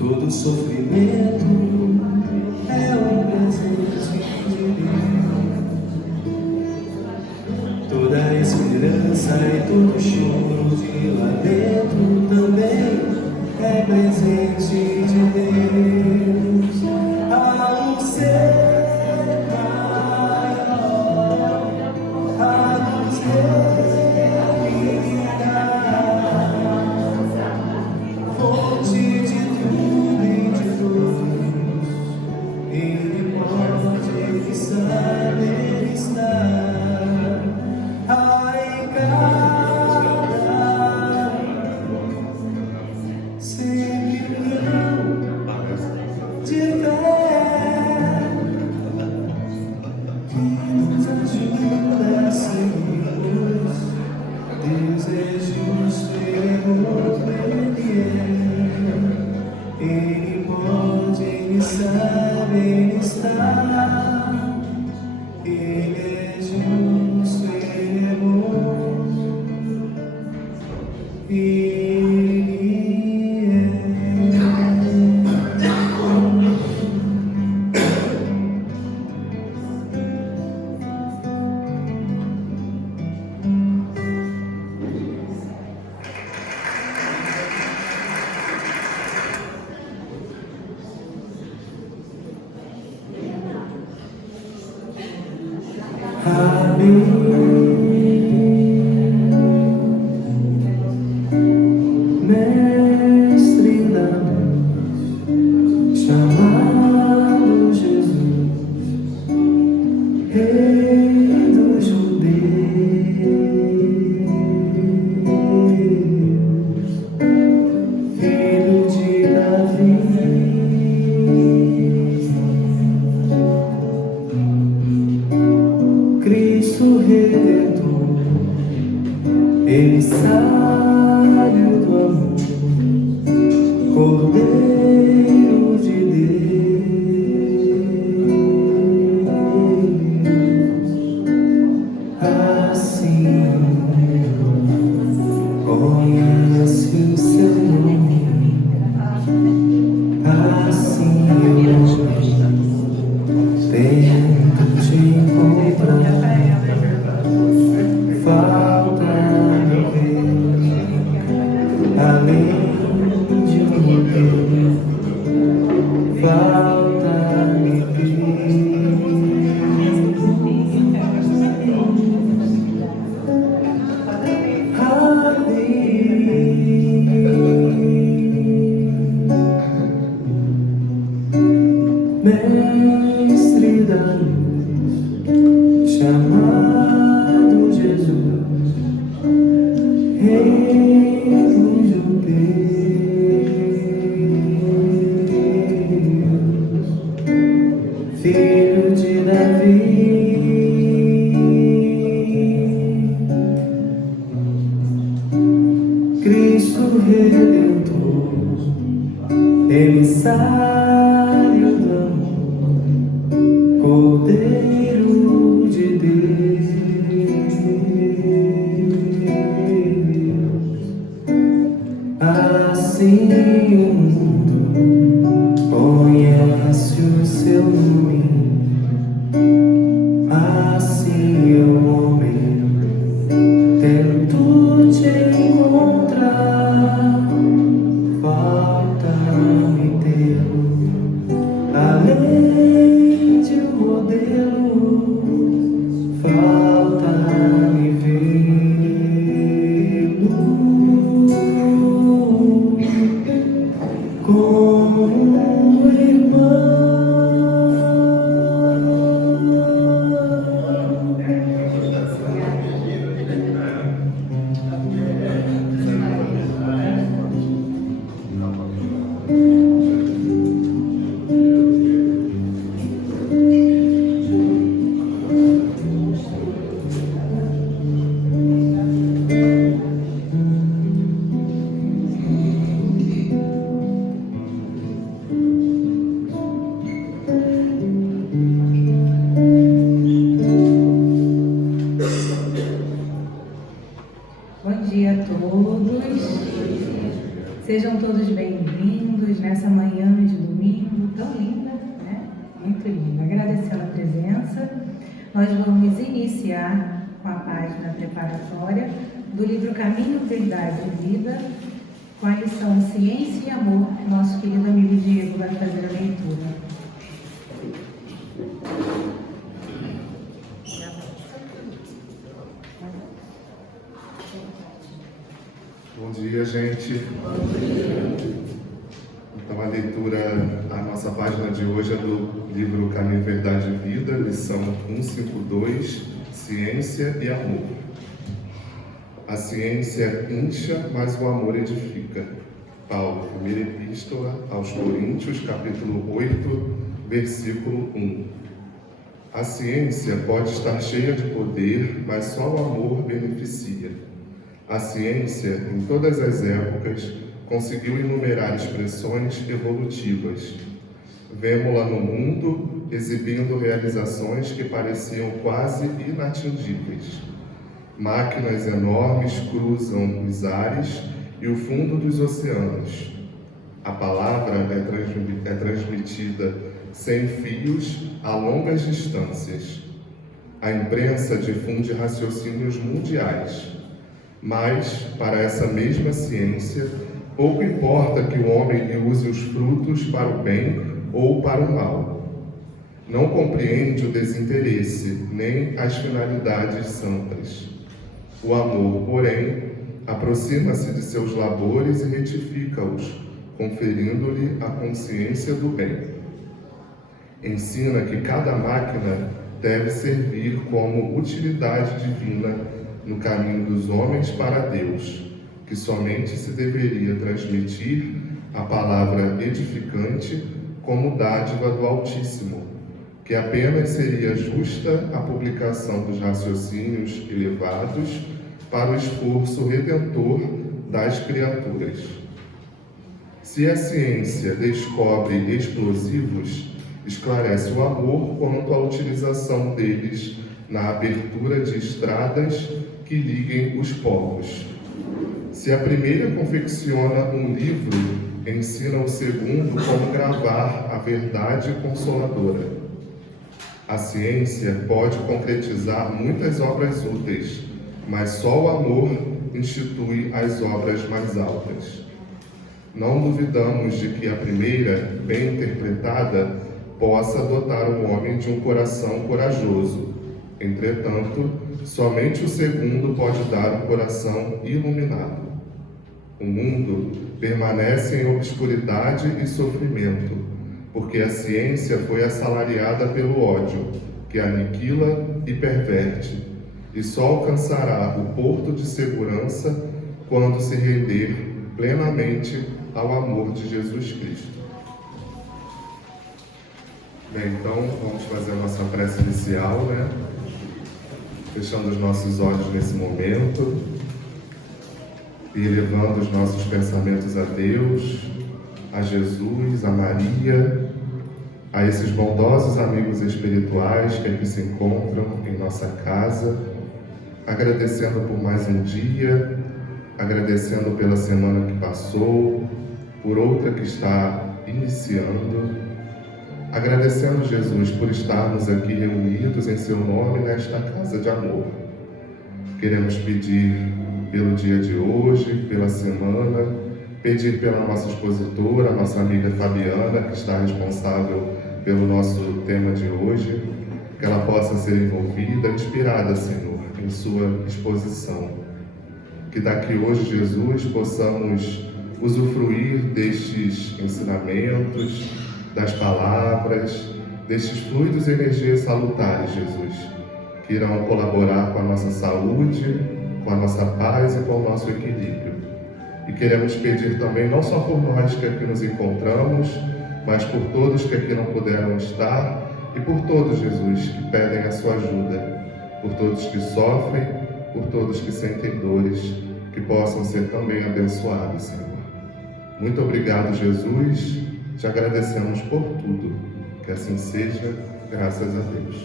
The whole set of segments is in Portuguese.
Todo sofrimento é um presente de Deus. Toda esperança e todo choro de lamento também é presente de Deus. A luz é maior, a luz reina, fonte de tudo e de todos. Ele pode saber estar em cada sempre de fé que nos ajuda a seguirmos. Deus é justo e bom, Ele pode, Ele sabe, Ele está. Ele é justo, Ele é bom, Ele é. Mestre da luz, chamado Jesus, Rei dos judeus, Filho de Davi, Cristo Redentor, emissário do amor, Cordeiro de Deus. Assim conhece o seu nome, assim eu tento te encontrar. Falta-me ver, além de um modelo, falta-me Mestre da luz, chamado Jesus, Rei dos judeus, Filho de Davi, Cristo Redentor, emissário do amor, Cordeiro de Deus. Assim o mundo conhece o seu nome, assim eu, homem, tento te encontrar. Falta-me tê-lo, além de um modelo, falta-me vê-lo como um irmão. Sejam todos bem-vindos nessa manhã página preparatória do livro Caminho, Verdade e Vida, com a lição Ciência e Amor. Nosso querido amigo Diego vai fazer a leitura. Bom dia, gente. Então, a nossa página de hoje é do livro Caminho, Verdade e Vida, lição 152, Ciência e Amor. A ciência incha, mas o amor edifica. Paulo, primeira epístola aos Coríntios, capítulo 8, versículo 1. A ciência pode estar cheia de poder, mas só o amor beneficia. A ciência, em todas as épocas, conseguiu enumerar expressões evolutivas. Vemo-la no mundo exibindo realizações que pareciam quase inatingíveis. Máquinas enormes cruzam os ares e o fundo dos oceanos. A palavra é transmitida sem fios a longas distâncias. A imprensa difunde raciocínios mundiais. Mas, para essa mesma ciência, pouco importa que o homem lhe use os frutos para o bem ou para o mal. Não compreende o desinteresse, nem as finalidades santas. O amor, porém, aproxima-se de seus labores e retifica-os, conferindo-lhe a consciência do bem. Ensina que cada máquina deve servir como utilidade divina no caminho dos homens para Deus, que somente se deveria transmitir a palavra edificante como dádiva do Altíssimo, que apenas seria justa a publicação dos raciocínios elevados para o esforço redentor das criaturas. Se a ciência descobre explosivos, esclarece o amor quanto à utilização deles na abertura de estradas que liguem os povos. Se a primeira confecciona um livro, ensina o segundo como gravar a verdade consoladora. A ciência pode concretizar muitas obras úteis, mas só o amor institui as obras mais altas. Não duvidamos de que a primeira, bem interpretada, possa dotar o homem de um coração corajoso. Entretanto, somente o segundo pode dar um coração iluminado. O mundo permanece em obscuridade e sofrimento, porque a ciência foi assalariada pelo ódio, que aniquila e perverte, e só alcançará o porto de segurança quando se render plenamente ao amor de Jesus Cristo. Bem, então vamos fazer a nossa prece inicial, Fechando os nossos olhos nesse momento e elevando os nossos pensamentos a Deus, a Jesus, a Maria, a esses bondosos amigos espirituais que aqui se encontram em nossa casa, agradecendo por mais um dia, agradecendo pela semana que passou, por outra que está iniciando, agradecendo, Jesus, por estarmos aqui reunidos em Seu nome nesta casa de amor. Queremos pedir pelo dia de hoje, pela semana, pedir pela nossa expositora, nossa amiga Fabiana, que está responsável pelo nosso tema de hoje, que ela possa ser envolvida, inspirada, Senhor, em sua exposição. Que daqui hoje, Jesus, possamos usufruir destes ensinamentos, das palavras, destes fluidos e energias salutares, Jesus, que irão colaborar com a nossa saúde, com a nossa paz e com o nosso equilíbrio. E queremos pedir também, não só por nós que aqui nos encontramos, mas por todos que aqui não puderam estar e por todos, Jesus, que pedem a sua ajuda, por todos que sofrem, por todos que sentem dores, que possam ser também abençoados, Senhor. Muito obrigado, Jesus. Te agradecemos por tudo. Que assim seja, graças a Deus.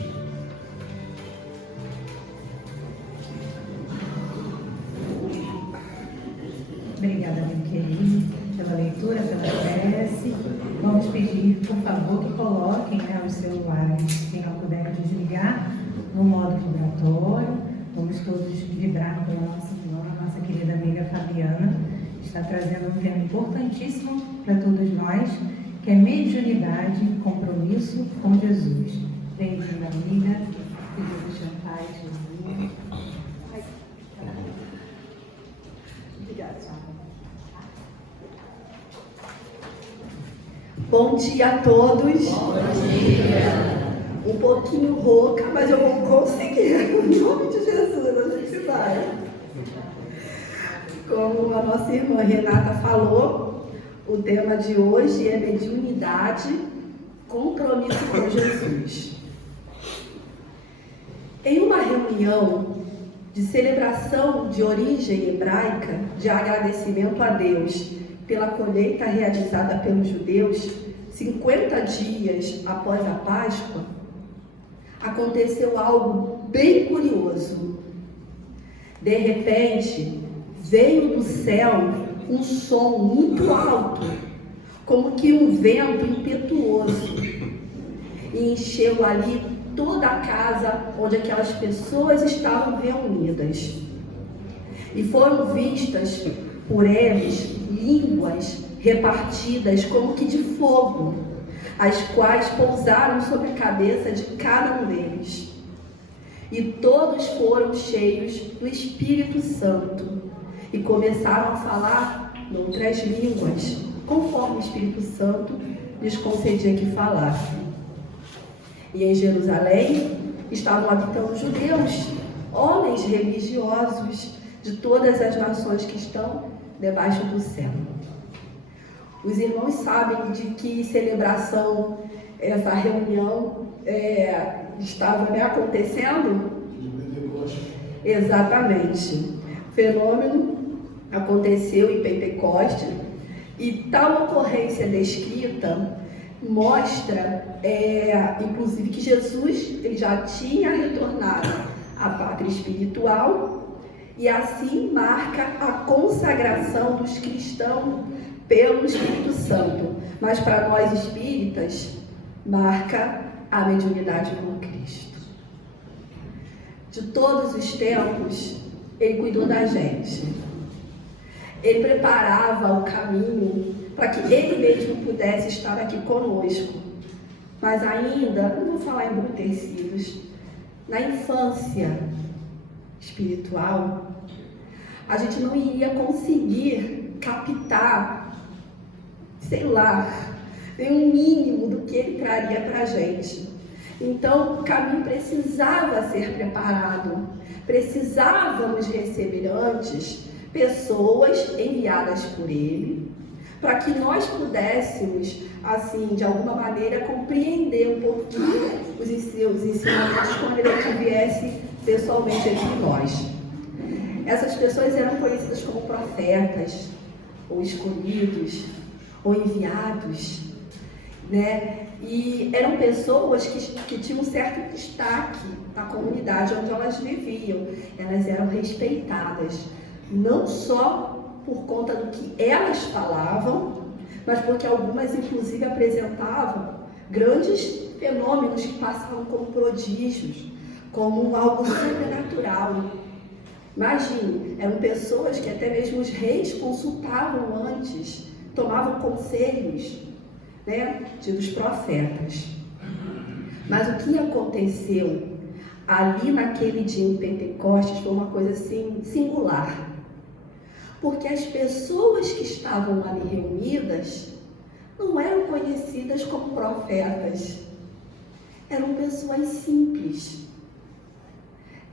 Obrigada, meu querido, pela leitura, pela prece. Vamos pedir, por favor, que coloquem os celulares, quem não puder desligar, no modo vibratório, vamos todos vibrar pela nossa querida amiga Fabiana. Está trazendo um tema importantíssimo para todos nós, que é mediunidade, compromisso com Jesus. Bem-vinda, amiga. Que Jesus te paz, Jesus. Obrigada. Bom dia a todos. Bom dia. Um pouquinho rouca, mas eu vou conseguir. Em nome de Jesus, a gente vai. Como a nossa irmã Renata falou, o tema de hoje é mediunidade, compromisso com Jesus. Em uma reunião de celebração de origem hebraica, de agradecimento a Deus pela colheita realizada pelos judeus, 50 dias após a Páscoa, aconteceu algo bem curioso. De repente, veio do céu um som muito alto, como que um vento impetuoso, e encheu ali toda a casa onde aquelas pessoas estavam reunidas. E foram vistas por eles línguas repartidas como que de fogo, as quais pousaram sobre a cabeça de cada um deles. E todos foram cheios do Espírito Santo e começaram a falar em outras línguas, conforme o Espírito Santo lhes concedia que falassem. E em Jerusalém estavam habitando judeus, homens religiosos de todas as nações que estão debaixo do céu. Os irmãos sabem de que celebração essa reunião estava acontecendo? Exatamente. O fenômeno aconteceu em Pentecoste e tal ocorrência descrita mostra, inclusive, que Jesus ele já tinha retornado à pátria espiritual e assim marca a consagração dos cristãos pelo Espírito Santo. Mas para nós espíritas, marca a mediunidade com Cristo. De todos os tempos, Ele cuidou da gente. Ele preparava o caminho para que Ele mesmo pudesse estar aqui conosco. Mas ainda, não vou falar embrutecidos, na infância espiritual, a gente não iria conseguir captar, sei lá, nem um mínimo do que Ele traria para a gente. Então, o caminho precisava ser preparado. Precisávamos receber antes pessoas enviadas por Ele, para que nós pudéssemos, assim, de alguma maneira, compreender um pouquinho os seus ensinamentos quando Ele viesse pessoalmente entre nós. Essas pessoas eram conhecidas como profetas, ou escolhidos, ou enviados, né? E eram pessoas que tinham um certo destaque na comunidade onde elas viviam. Elas eram respeitadas, não só por conta do que elas falavam, mas porque algumas, inclusive, apresentavam grandes fenômenos que passavam como prodígios, como algo sobrenatural. Imagine, eram pessoas que até mesmo os reis consultavam antes, tomavam conselhos, né, dos profetas. Mas o que aconteceu ali naquele dia em Pentecostes foi uma coisa assim singular. Porque as pessoas que estavam ali reunidas não eram conhecidas como profetas. Eram pessoas simples.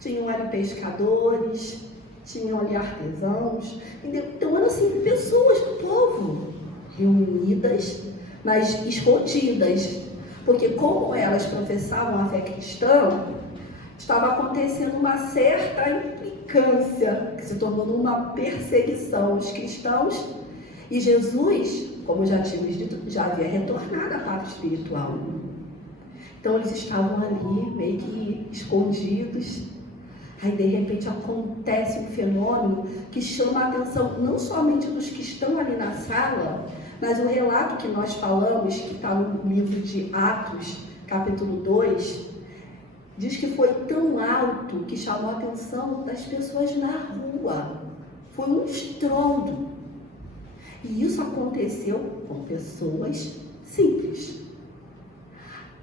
Tinham ali pescadores, tinham ali artesãos, entendeu? Então eram assim, pessoas do povo reunidas, mas escondidas. Porque como elas professavam a fé cristã, estava acontecendo uma certa implicância, que se tornou uma perseguição aos cristãos, e Jesus, como já tínhamos dito, já havia retornado à pátria espiritual. Então eles estavam ali, meio que escondidos. Aí de repente acontece um fenômeno que chama a atenção não somente dos que estão ali na sala, mas o relato que nós falamos, que está no livro de Atos, capítulo 2, diz que foi tão alto que chamou a atenção das pessoas na rua. Foi um estrondo. E isso aconteceu com pessoas simples.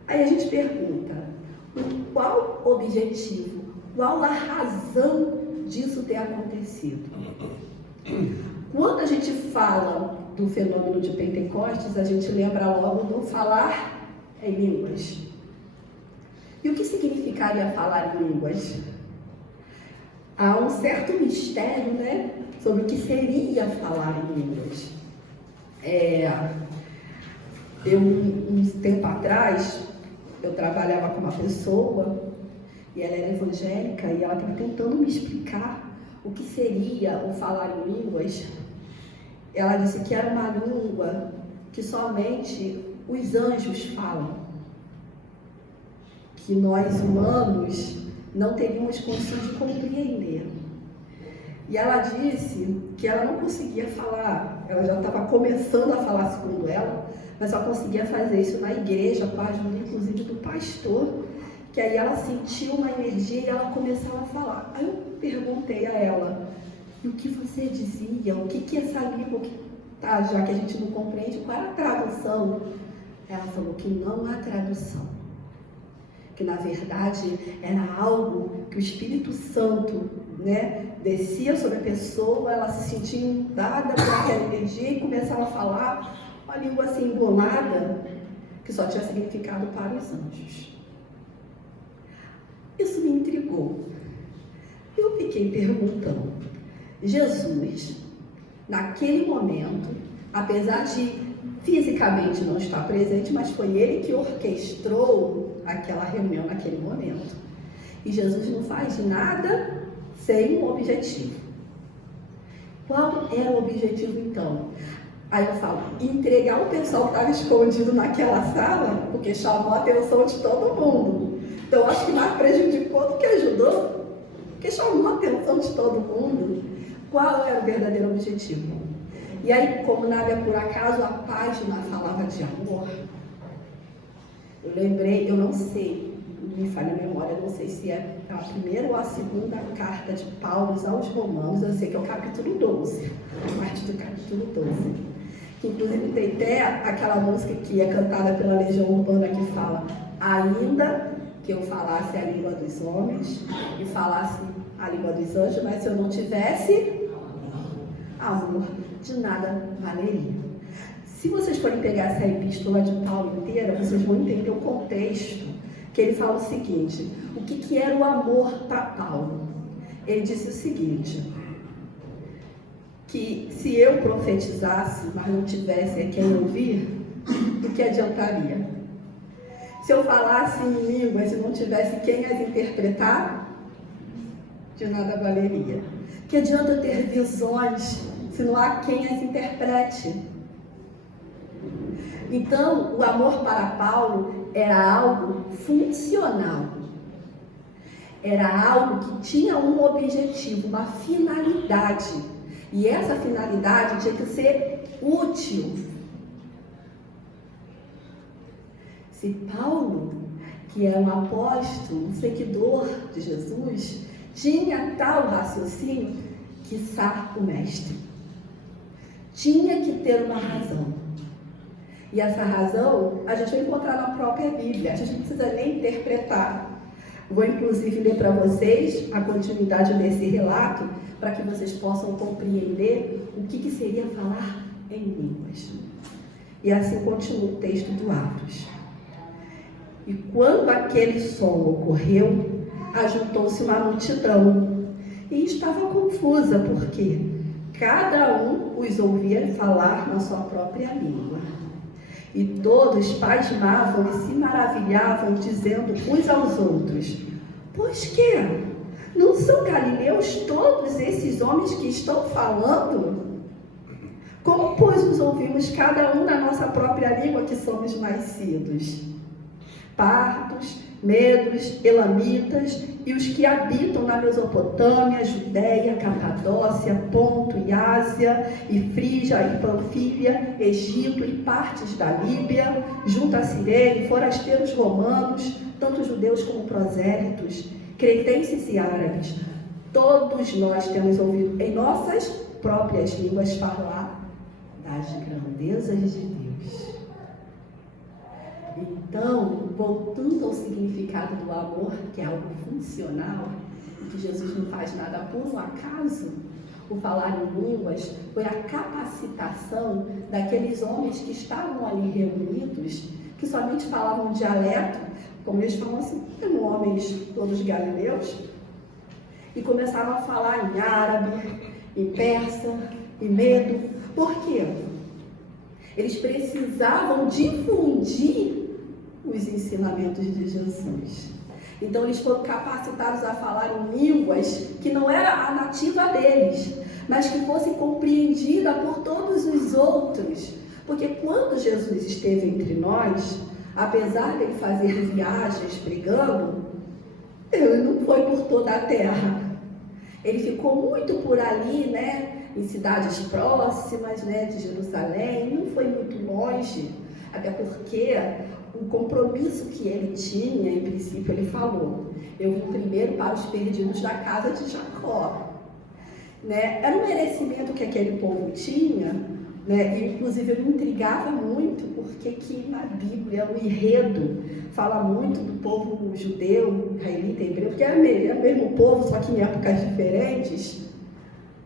Aí a gente pergunta, qual o objetivo, qual a razão disso ter acontecido? Quando a gente fala do fenômeno de Pentecostes, a gente lembra logo do falar em línguas. E o que significaria falar em línguas? Há um certo mistério, né, sobre o que seria falar em línguas. Um tempo atrás, eu trabalhava com uma pessoa e ela era evangélica e ela estava tentando me explicar o que seria o falar em línguas. Ela disse que era uma língua que somente os anjos falam, que nós humanos não teríamos condições de compreender. E ela disse que ela não conseguia falar, ela já estava começando a falar segundo ela, mas só conseguia fazer isso na igreja, com a ajuda inclusive do pastor, que aí ela sentiu uma energia e ela começava a falar. Aí eu perguntei a ela, e o que você dizia? O que é essa língua que tá, já que a gente não compreende, qual era a tradução? Ela falou que não há tradução. Que na verdade era algo que o Espírito Santo, né, descia sobre a pessoa, ela se sentia inundada por aquela energia e começava a falar uma língua assim embolada, que só tinha significado para os anjos. Isso me intrigou. Eu fiquei perguntando, Jesus, naquele momento, apesar de fisicamente não estar presente, mas foi ele que orquestrou aquela reunião naquele momento. E Jesus não faz nada sem um objetivo. Qual era o objetivo então? Aí eu falo, entregar o pessoal que estava escondido naquela sala, porque chamou a atenção de todo mundo. Então acho que mais prejudicou do que ajudou, porque chamou a atenção de todo mundo. Qual era o verdadeiro objetivo? E aí, como nada é por acaso, a página falava de amor. Eu lembrei, eu não sei, me falha a memória, não sei se é a primeira ou a segunda carta de Paulo aos Romanos, eu sei que é o capítulo 12, a partir do capítulo 12. Que inclusive tem até aquela música que é cantada pela Legião Urbana que fala, ainda que eu falasse a língua dos homens e falasse a língua dos anjos, mas se eu não tivesse amor, de nada valeria. Se vocês forem pegar essa epístola de Paulo inteira, vocês vão entender o contexto, que ele fala o seguinte, o que era o amor para Paulo? Ele disse o seguinte, que se eu profetizasse, mas não tivesse quem ouvir, o que adiantaria? Se eu falasse em línguas e não tivesse quem as interpretar, de nada valeria. Que adianta eu ter visões se não há quem as interprete? Então, o amor para Paulo era algo funcional. Era algo que tinha um objetivo, uma finalidade. E essa finalidade tinha que ser útil. Se Paulo, que era um apóstolo, um seguidor de Jesus, tinha tal raciocínio, quiçá o mestre. Tinha que ter uma razão. E essa razão a gente vai encontrar na própria Bíblia, a gente não precisa nem interpretar. Vou inclusive ler para vocês a continuidade desse relato, para que vocês possam compreender o que seria falar em línguas. E assim continua o texto do Atos. E quando aquele som ocorreu, ajuntou-se uma multidão e estava confusa, porque cada um os ouvia falar na sua própria língua. E todos pasmavam e se maravilhavam, dizendo uns aos outros, pois que? Não são galileus todos esses homens que estão falando? Como, pois, os ouvimos cada um na nossa própria língua que somos nascidos? Partos, medos, elamitas e os que habitam na Mesopotâmia, Judéia, Capadócia, Ponto e Ásia, e Frígia e Panfília, Egito e partes da Líbia, junto a Cirene, forasteiros romanos, tanto judeus como prosélitos, cretenses e árabes. Todos nós temos ouvido em nossas próprias línguas falar das grandezas de Deus. Então, voltando ao significado do amor, que é algo funcional, e que Jesus não faz nada por um acaso, o falar em línguas foi a capacitação daqueles homens que estavam ali reunidos, que somente falavam dialeto, como eles falam assim, eram homens todos galileus, e começaram a falar em árabe, em persa, em medo. Por quê? Eles precisavam difundir os ensinamentos de Jesus. Então eles foram capacitados a falar em línguas que não era a nativa deles, mas que fosse compreendida por todos os outros. Porque quando Jesus esteve entre nós, apesar de ele fazer viagens pregando, ele não foi por toda a terra. Ele ficou muito por ali, né, em cidades próximas, né, de Jerusalém, não foi muito longe, até porque o compromisso que ele tinha, em princípio, ele falou: eu vim primeiro para os perdidos da casa de Jacó. Né? Era um merecimento que aquele povo tinha, né? E, inclusive, eu me intrigava muito, porque que na Bíblia o enredo fala muito do povo judeu, israelita, hebreu, porque é o mesmo povo, só que em épocas diferentes,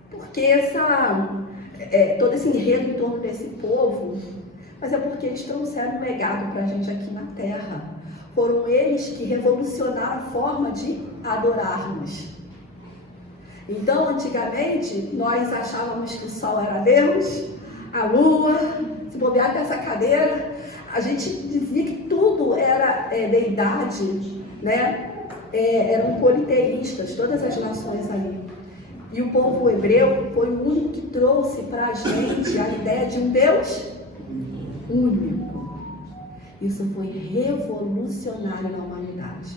porque todo esse enredo em torno desse povo, mas é porque eles trouxeram um legado para a gente aqui na Terra. Foram eles que revolucionaram a forma de adorarmos. Então, antigamente, nós achávamos que o sol era Deus, a lua, se bobear até essa cadeira, a gente dizia que tudo era deidade, né? Eram politeístas, todas as nações ali. E o povo hebreu foi o único que trouxe para a gente a ideia de um Deus único. Isso foi revolucionário na humanidade.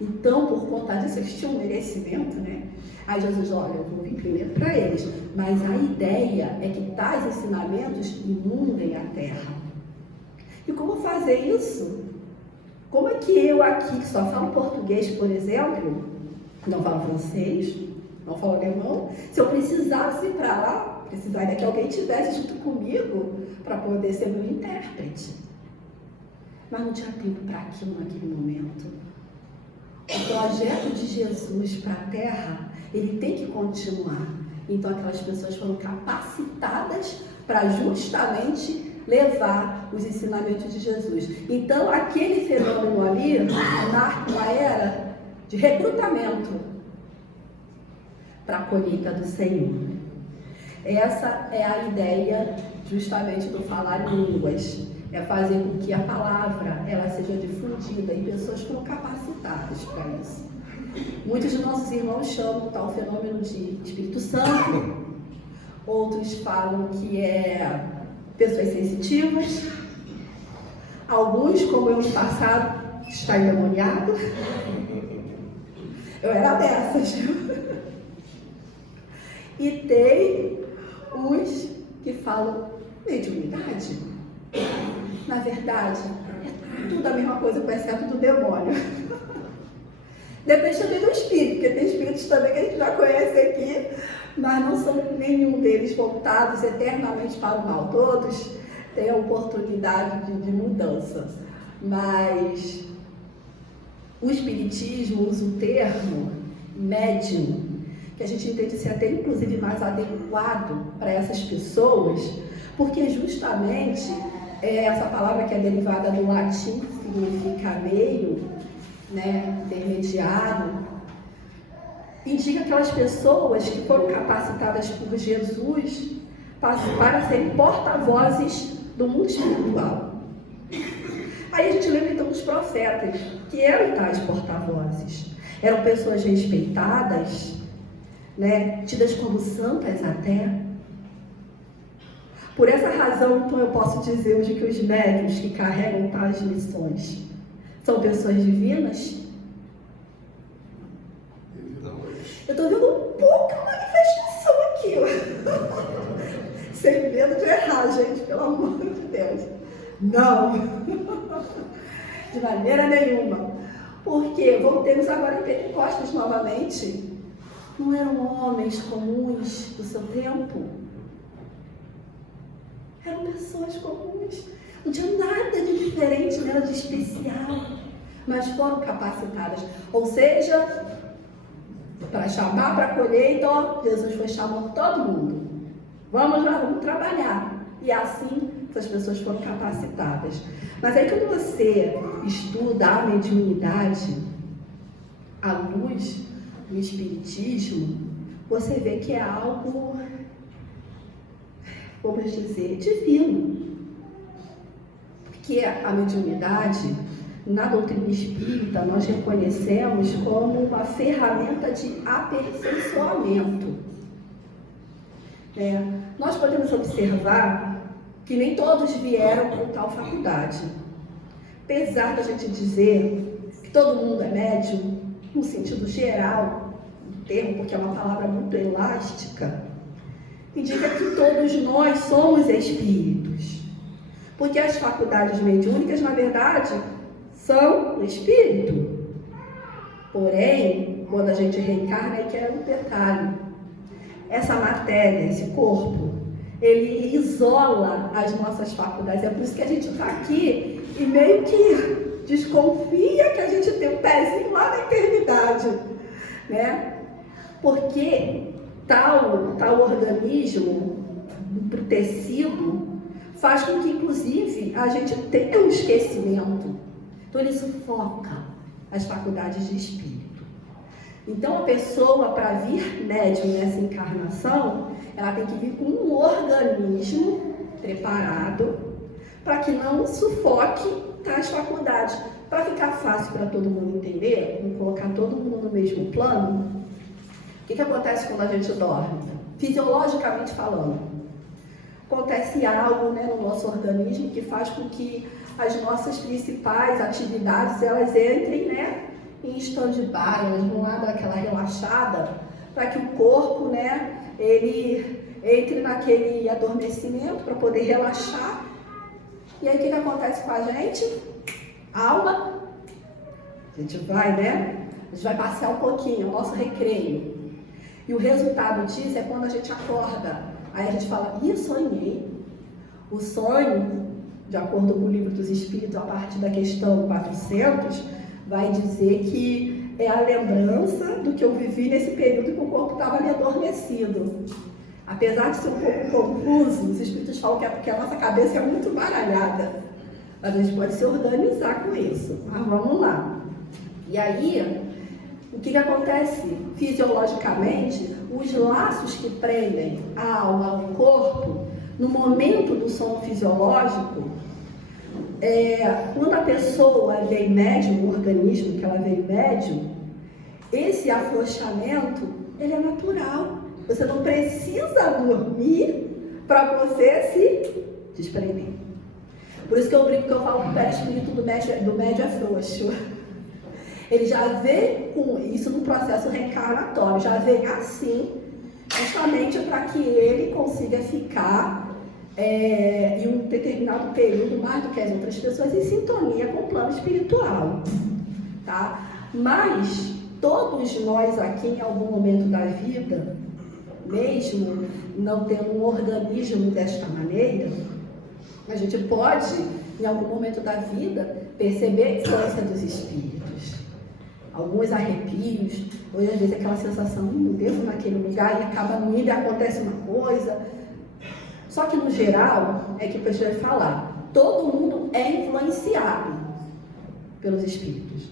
Então, por conta disso, eles tinham um merecimento, né? Aí Jesus, olha, eu vou vir primeiro para eles, mas a ideia é que tais ensinamentos inundem a terra. E como fazer isso? Como é que eu aqui, que só falo português, por exemplo, não falo francês, não falo alemão, se eu precisasse ir para lá, precisaria que alguém estivesse junto comigo para poder ser meu intérprete. Mas não tinha tempo para aquilo naquele momento. O projeto de Jesus para a Terra, ele tem que continuar. Então aquelas pessoas foram capacitadas para justamente levar os ensinamentos de Jesus. Então aquele fenômeno ali marca uma era de recrutamento para a colheita do Senhor. Essa é a ideia justamente do falar em línguas. É fazer com que a palavra ela seja difundida e pessoas foram capacitadas para isso. Muitos de nossos irmãos chamam tal fenômeno de Espírito Santo, outros falam que é pessoas sensitivas, alguns, como eu no passado, está endemoniado. Eu era dessas. E tem os que falam mediunidade. Na verdade, é tudo a mesma coisa, com exceto do demônio. Depende também do espírito, porque tem espíritos também que a gente já conhece aqui, mas não são nenhum deles voltados eternamente para o mal. Todos têm a oportunidade de mudança. Mas o espiritismo usa o termo médium, que a gente entende ser até inclusive mais adequado para essas pessoas, porque justamente essa palavra que é derivada do latim, significa meio, né, intermediário, indica aquelas pessoas que foram capacitadas por Jesus para serem porta-vozes do mundo espiritual. Aí a gente lembra então dos profetas, que eram tais porta-vozes. Eram pessoas respeitadas, né, tidas como santas até. Por essa razão, então, eu posso dizer hoje que os médiuns que carregam tais missões São pessoas divinas? Eu estou vendo pouca manifestação aqui. Sem medo de errar, gente, pelo amor de Deus. Não. De maneira nenhuma. Porque voltemos agora em Pentecostes novamente. Não eram homens comuns do seu tempo? Eram pessoas comuns. Não tinha nada de diferente, nada de especial. Mas foram capacitadas. Ou seja, para chamar para a colheita, ó, Jesus foi chamando todo mundo. Vamos lá, vamos trabalhar. E assim, essas pessoas foram capacitadas. Mas aí quando você estuda a mediunidade, à luz do Espiritismo, você vê que é algo, vamos dizer, divino. Porque a mediunidade, na doutrina espírita, nós reconhecemos como uma ferramenta de aperfeiçoamento. Nós podemos observar que nem todos vieram com tal faculdade. Apesar da gente dizer que todo mundo é médium, no sentido geral do termo, porque é uma palavra muito elástica, indica que todos nós somos espíritos. Porque as faculdades mediúnicas, na verdade, são o espírito. Porém, quando a gente reencarna, aí que é um detalhe. Essa matéria, esse corpo, ele isola as nossas faculdades. É por isso que a gente está aqui e meio que desconfia que a gente tem um pezinho lá na eternidade, né? Porque tal organismo, o tecido, faz com que, inclusive, a gente tenha um esquecimento. Então, ele sufoca as faculdades de espírito. Então, a pessoa, para vir médium nessa encarnação, ela tem que vir com um organismo preparado para que não sufoque as faculdades. Para ficar fácil para todo mundo entender, vamos colocar todo mundo no mesmo plano. O que acontece quando a gente dorme? Fisiologicamente falando, acontece algo, né, no nosso organismo que faz com que as nossas principais atividades elas entrem, né, em stand-by, elas vão lá dar aquela relaxada para que o corpo, né, ele entre naquele adormecimento para poder relaxar. E aí o que acontece com a gente? Alma, a gente vai, né? A gente vai passear um pouquinho, o nosso recreio. E o resultado disso é quando a gente acorda. Aí a gente fala, ih, sonhei. O sonho, de acordo com o Livro dos Espíritos, a partir da questão 400, vai dizer que é a lembrança do que eu vivi nesse período que o corpo estava ali adormecido. Apesar de ser um pouco confuso, os Espíritos falam que é porque a nossa cabeça é muito baralhada. A gente pode se organizar com isso. Mas vamos lá. E aí, o que acontece? Fisiologicamente, os laços que prendem a alma ao corpo, no momento do sono fisiológico, quando a pessoa vem médium, o organismo que ela vem médium, esse afrouxamento, ele é natural. Você não precisa dormir para você se desprender. Por isso que eu brinco que eu falo que o perispírito do médium é frouxo. Ele já vem com isso no processo reencarnatório, já vem assim, justamente para que ele consiga ficar em um determinado período, mais do que as outras pessoas, em sintonia com o plano espiritual. Tá? Mas todos nós aqui, em algum momento da vida, mesmo não tendo um organismo desta maneira, a gente pode, em algum momento da vida, perceber a influência dos espíritos. Alguns arrepios, ou às vezes aquela sensação, devo naquele lugar, e acaba no indo e acontece uma coisa. Só que no geral, é que eu preciso falar, todo mundo é influenciado pelos espíritos,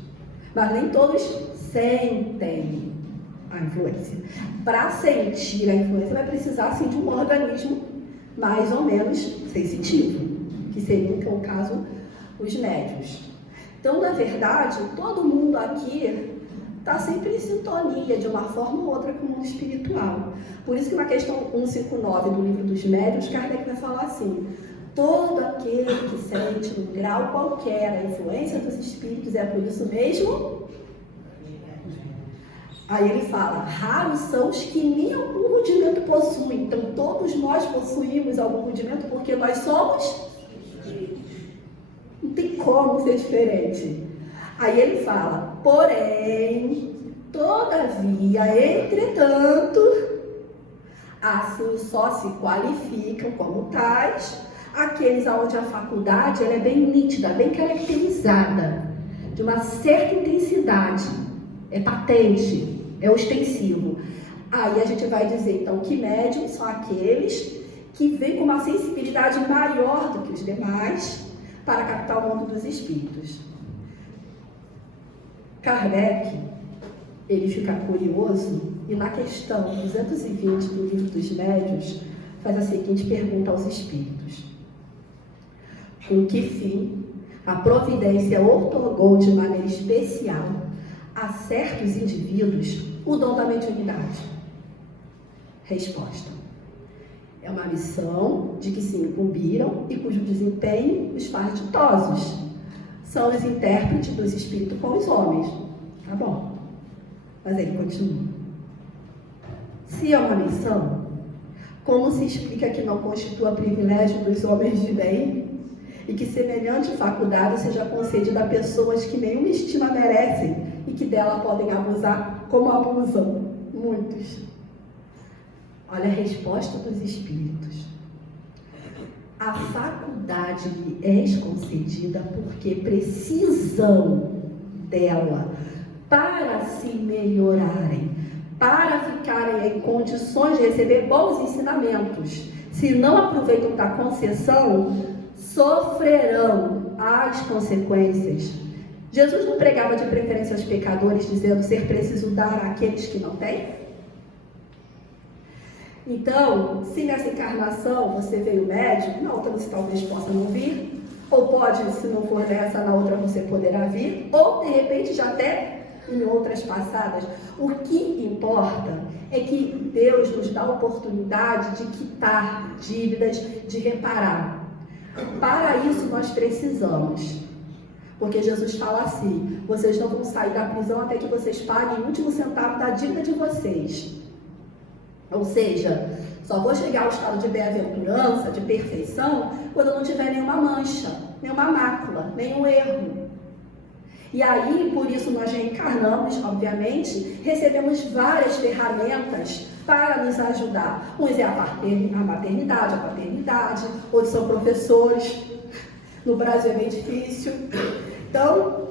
mas nem todos sentem a influência. Para sentir a influência, vai precisar assim, de um organismo mais ou menos sensitivo, que seria, no caso, os médiuns. Então, na verdade, todo mundo aqui está sempre em sintonia, de uma forma ou outra, com o mundo espiritual. Por isso que na questão 159 do Livro dos Médiuns, Kardec vai falar assim, todo aquele que sente de um grau qualquer, a influência dos espíritos é por isso mesmo. Aí ele fala, raros são os que nem algum rudimento possuem. Então todos nós possuímos algum rudimento porque nós somos. Não tem como ser diferente. Aí ele fala, porém, todavia, entretanto, assim só se qualificam como tais aqueles onde a faculdade ela é bem nítida, bem caracterizada, de uma certa intensidade, é patente, é ostensivo. Aí a gente vai dizer então que médiums são aqueles que vêm com uma sensibilidade maior do que os demais para captar o mundo dos espíritos. Kardec, ele fica curioso e na questão 220 do Livro dos Médiuns faz a seguinte pergunta aos espíritos: com que fim a providência outorgou de maneira especial a certos indivíduos o dom da mediunidade? Resposta: é uma missão de que se incumbiram e cujo desempenho os faz ditosos. São os intérpretes dos espíritos com os homens. Tá bom. Mas ele continua. Se é uma missão, como se explica que não constitua privilégio dos homens de bem e que semelhante faculdade seja concedida a pessoas que nenhuma estima merecem e que dela podem abusar como abusam muitos? Olha a resposta dos espíritos. A faculdade lhe é concedida porque precisam dela para se melhorarem, para ficarem em condições de receber bons ensinamentos. Se não aproveitam da concessão, sofrerão as consequências. Jesus não pregava de preferência aos pecadores, dizendo ser preciso dar àqueles que não têm? Então, se nessa encarnação você veio médium, na outra você talvez possa não vir, ou pode, se não for nessa, na outra você poderá vir, ou de repente já até em outras passadas. O que importa é que Deus nos dá a oportunidade de quitar dívidas, de reparar. Para isso nós precisamos, porque Jesus fala assim: vocês não vão sair da prisão até que vocês paguem o último centavo da dívida de vocês. Ou seja, só vou chegar ao estado de bem-aventurança, de perfeição, quando eu não tiver nenhuma mancha, nenhuma mácula, nenhum erro. E aí, por isso, nós reencarnamos, obviamente, recebemos várias ferramentas para nos ajudar. Uns é a maternidade, a paternidade, outros são professores. No Brasil é bem difícil. Então,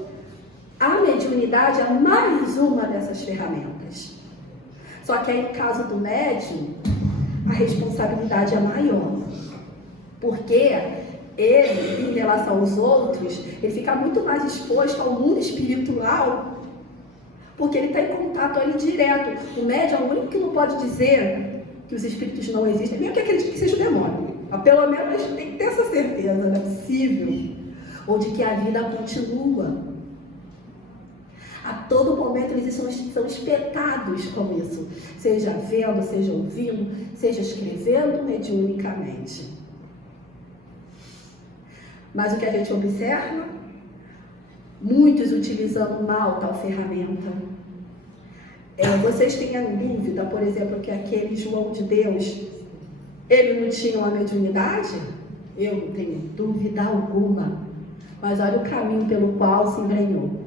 a mediunidade é mais uma dessas ferramentas. Só que aí, no caso do médium, a responsabilidade é maior. Porque ele, em relação aos outros, ele fica muito mais exposto ao mundo espiritual, porque ele está em contato ali direto. O médium é o único que não pode dizer que os espíritos não existem, mesmo que acredite que seja o demônio. Mas pelo menos a gente tem que ter essa certeza, não é possível. Ou de que a vida continua. A todo momento eles são espetados com isso, seja vendo, seja ouvindo, seja escrevendo mediunicamente. Mas o que a gente observa? Muitos utilizando mal tal ferramenta. Vocês têm a dúvida, por exemplo, que aquele João de Deus, ele não tinha uma mediunidade? Eu não tenho dúvida alguma. Mas olha o caminho pelo qual se embrenhou.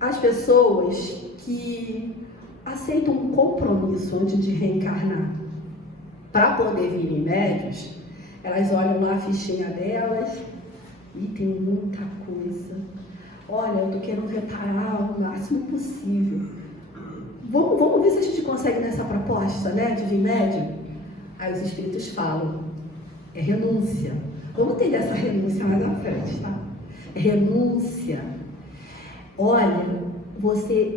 As pessoas que aceitam um compromisso antes de reencarnar para poder virem médios, elas olham lá a fichinha delas e tem muita coisa. Olha, eu estou querendo reparar o máximo possível. Vamos ver se a gente consegue nessa proposta, né, de vir médium? Aí os espíritos falam, é renúncia. Vamos entender essa renúncia mais à frente, tá? É renúncia. Olha,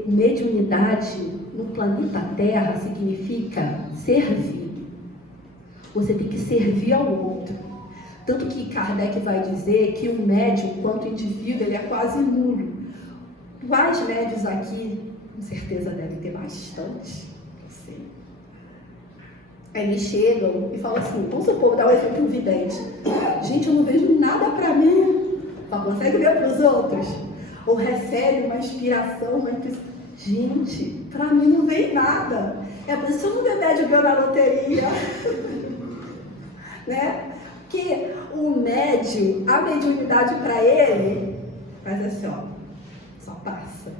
mediunidade no planeta Terra significa servir. Você tem que servir ao outro. Tanto que Kardec vai dizer que o médium, enquanto indivíduo, ele é quase nulo. Quais médios aqui, com certeza deve ter bastante, não sei. Eles chegam e falam assim, vamos supor, vou dar um exemplo um vidente. Gente, eu não vejo nada para mim. Só consegue ver para os outros? Ou recebe uma inspiração, uma intuição. Gente, para mim não vem nada. É por isso que eu não me médio ganho na loteria. Né? Porque o médio, a mediunidade para ele, faz assim, ó, só passa.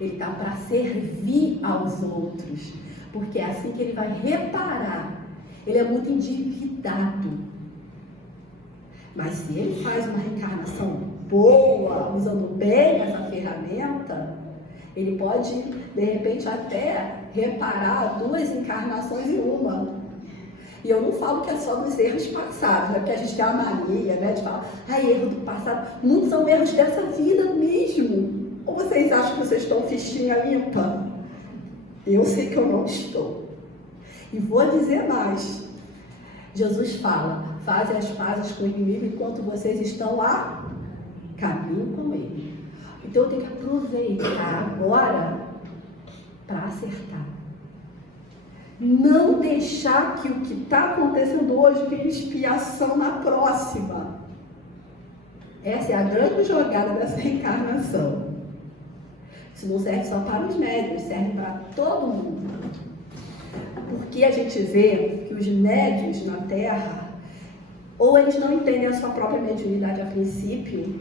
Ele está para servir aos outros. Porque é assim que ele vai reparar. Ele é muito endividado. Mas se ele faz uma reencarnação boa, usando bem essa ferramenta, ele pode, de repente, até reparar 2 encarnações em uma. E eu não falo que é só dos erros passados, né? Porque a gente tem a mania, né, de falar, erro do passado. Muitos são erros dessa vida mesmo. Ou vocês acham que vocês estão fichinha limpa? Eu sei que eu não estou. E vou dizer mais. Jesus fala, fazem as pazes com o inimigo enquanto vocês estão a caminho com ele. Então eu tenho que aproveitar agora para acertar. Não deixar que o que está acontecendo hoje tenha expiação na próxima. Essa é a grande jogada dessa reencarnação. Isso não serve só para os médios, serve para todo mundo. Porque a gente vê que os médios na Terra, ou eles não entendem a sua própria mediunidade a princípio,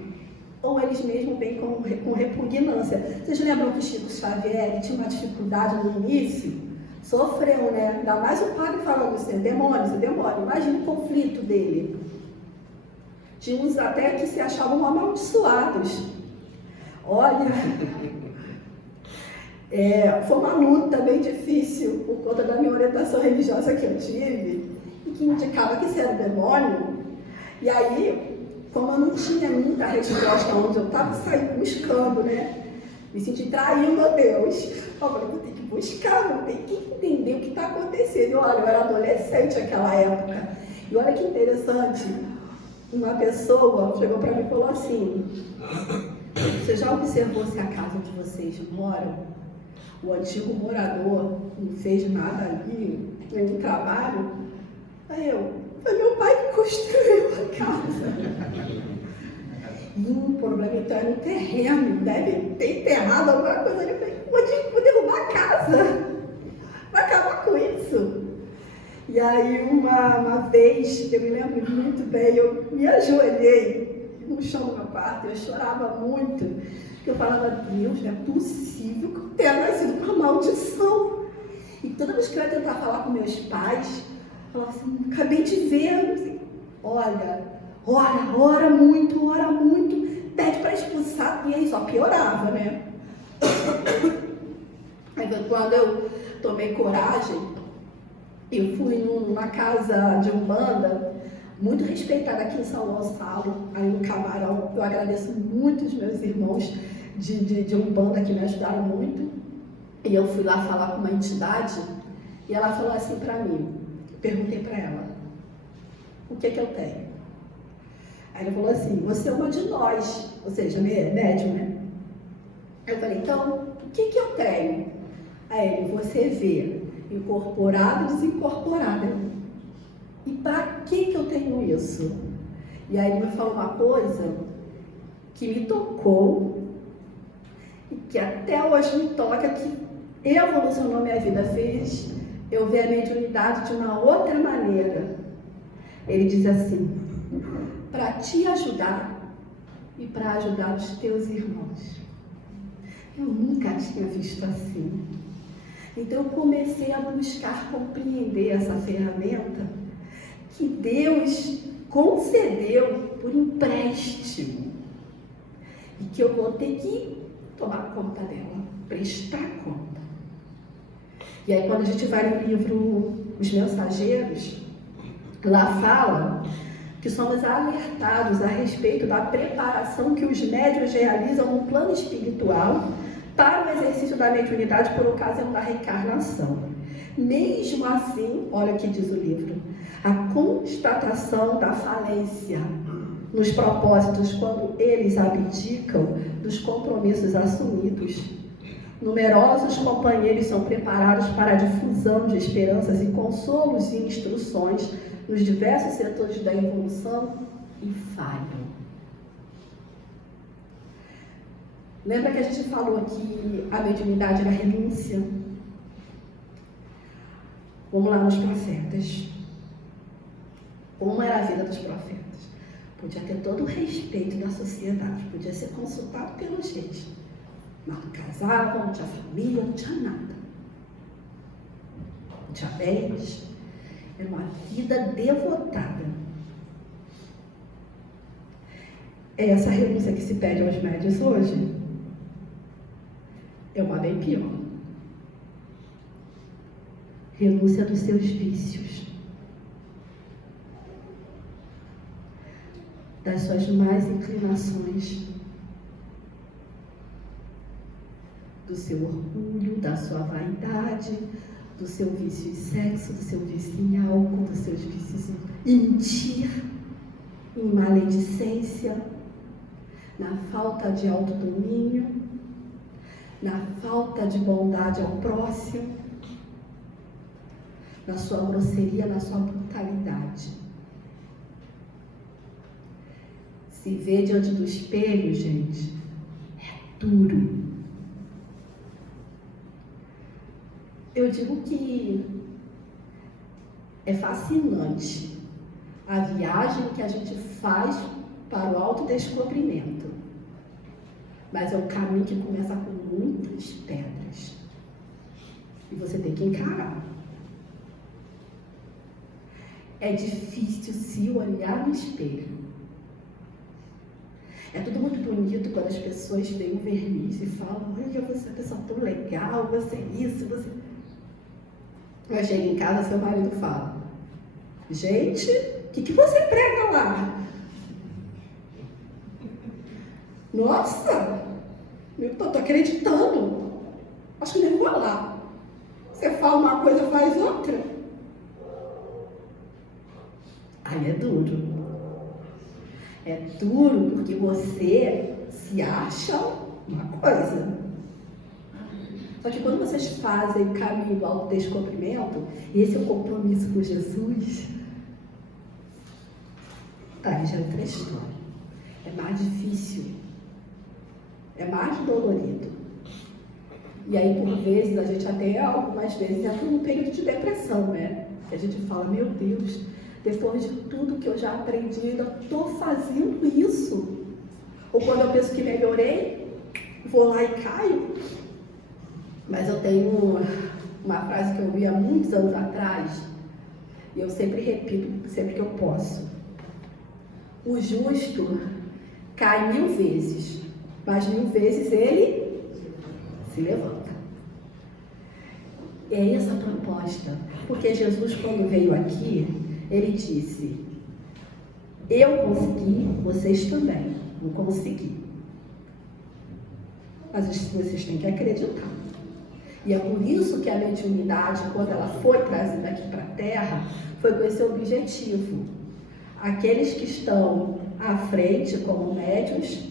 ou eles mesmos vêm com repugnância. Vocês lembram que Chico Xavier tinha uma dificuldade no início? Sofreu, né? Ainda mais o padre falando assim, demônio. Imagina o conflito dele. Tinha uns até que se achavam amaldiçoados. Olha, foi uma luta bem difícil por conta da minha orientação religiosa que eu tive e que indicava que isso era demônio. E aí, como eu não tinha muita resposta onde eu estava, saí buscando, né? Me senti traindo a Deus. Eu falei, vou ter que buscar, vou ter que entender o que está acontecendo. E olha, eu era adolescente naquela época. E olha que interessante, uma pessoa chegou para mim e falou assim, você já observou se a casa onde vocês moram, o antigo morador não fez nada ali, nenhum trabalho? Aí foi meu pai que construiu a casa. O problema então é no terreno, deve ter enterrado alguma coisa ali. Vou derrubar a casa, vai acabar com isso. E aí uma vez, eu me lembro muito bem, eu me ajoelhei no chão do meu quarto, eu chorava muito. Eu falava, Deus, não é possível que eu tenha nascido com uma maldição. E toda vez que eu ia tentar falar com meus pais, eu falava assim, acabei de ver, assim, olha, ora muito, pede para expulsar, e aí só piorava, né? Aí quando eu tomei coragem, eu fui numa casa de umbanda, muito respeitada aqui em São Gonçalo, aí no Camarão. Eu agradeço muito os meus irmãos de umbanda que me ajudaram muito. E eu fui lá falar com uma entidade, e ela falou assim para mim, eu perguntei para ela, o que eu tenho? Aí ela falou assim, você é uma de nós, ou seja, médium, né? Aí eu falei, então, o que eu tenho? Aí ele, você vê incorporado e desincorporado. E para que eu tenho isso? E aí ele me falou uma coisa que me tocou, e que até hoje me toca, que evolucionou minha vida, fez eu ver a mediunidade de uma outra maneira. Ele diz assim, para te ajudar e para ajudar os teus irmãos. Eu nunca tinha visto assim. Então eu comecei a buscar compreender essa ferramenta que Deus concedeu por empréstimo e que eu vou ter que tomar conta dela, prestar conta. E aí quando a gente vai no livro Os Mensageiros, lá fala que somos alertados a respeito da preparação que os médiuns realizam no plano espiritual para o exercício da mediunidade por ocasião da reencarnação. Mesmo assim, olha o que diz o livro, a constatação da falência nos propósitos quando eles abdicam dos compromissos assumidos Numerosos companheiros são preparados para a difusão de esperanças e consolos e instruções nos diversos setores da evolução e falham. Lembra que a gente falou que a mediunidade era renúncia? Vamos lá nos profetas. Como era a vida dos profetas? Podia ter todo o respeito da sociedade, podia ser consultado pela gente. Mas não casavam, não tinha família, não tinha nada. Não tinha bens. Era uma vida devotada. É essa renúncia que se pede aos médios hoje. É uma bem pior. Renúncia dos seus vícios. Das suas más inclinações. Do seu orgulho, da sua vaidade, do seu vício em sexo, do seu vício em álcool, dos seus vícios em mentir, em maledicência, na falta de autodomínio, na falta de bondade ao próximo, na sua grosseria, na sua brutalidade. Se vê diante do espelho, gente, é duro. Eu digo que é fascinante a viagem que a gente faz para o autodescobrimento. Mas é um caminho que começa com muitas pedras. E você tem que encarar. É difícil se olhar no espelho. É tudo muito bonito quando as pessoas veem um verniz e falam: olha, você é uma pessoa tão legal, você é isso, você... Eu chego em casa, seu marido fala: gente, o que você prega lá? Nossa, eu tô acreditando. Acho que nem vou lá. Você fala uma coisa, faz outra. Aí é duro. É duro porque você se acha uma coisa. Só que quando vocês fazem o caminho do autodescobrimento, e esse é o compromisso com Jesus, aí já é outra história. É mais difícil. É mais dolorido. E aí, por vezes, a gente até, algumas vezes, entra num período de depressão, né? Que a gente fala: meu Deus, depois de tudo que eu já aprendi, ainda estou fazendo isso. Ou quando eu penso que melhorei, vou lá e caio. Mas eu tenho uma frase que eu ouvi há muitos anos atrás, e eu sempre repito, sempre que eu posso. O justo cai 1000 vezes, mas 1000 vezes ele se levanta. É essa a proposta, porque Jesus, quando veio aqui, ele disse: eu consegui, vocês também vão conseguir. Mas vocês têm que acreditar. E é por isso que a mediunidade, quando ela foi trazida aqui para a Terra, foi com esse objetivo. Aqueles que estão à frente como médiuns,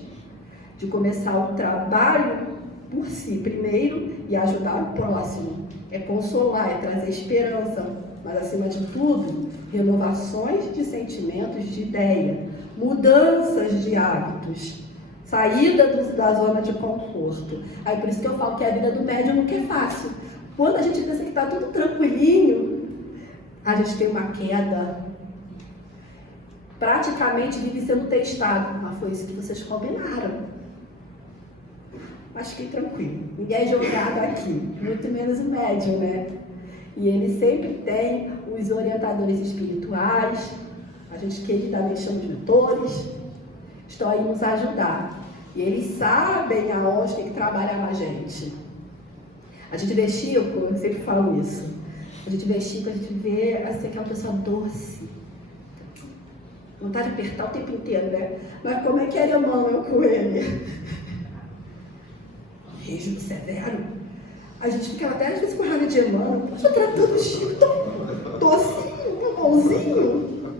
de começar o trabalho por si primeiro e ajudar o próximo. É consolar, é trazer esperança, mas acima de tudo, renovações de sentimentos, de ideia, mudanças de hábitos, saída da zona de conforto. Aí por isso que eu falo que a vida do médium nunca é fácil. Quando a gente pensa que está tudo tranquilinho, a gente tem uma queda. Praticamente vive sendo testado. Mas foi isso que vocês combinaram. Mas fiquem tranquilo. Ninguém é jogado aqui. Muito menos o médium, né? E ele sempre tem os orientadores espirituais. A gente queridamente chama de mentores. Estão aí nos ajudar. E eles sabem aonde tem que trabalhar na gente. A gente vê Chico, eu sempre falo isso. A gente vê Chico, a gente vê assim, aquela pessoa doce. Vontade de apertar o tempo inteiro, né? Mas como é que é irmão com ele? Rígido, severo. A gente fica até às vezes com raiva de Emmanuel. Estou tratando o Chico tão docinho, tão bonzinho.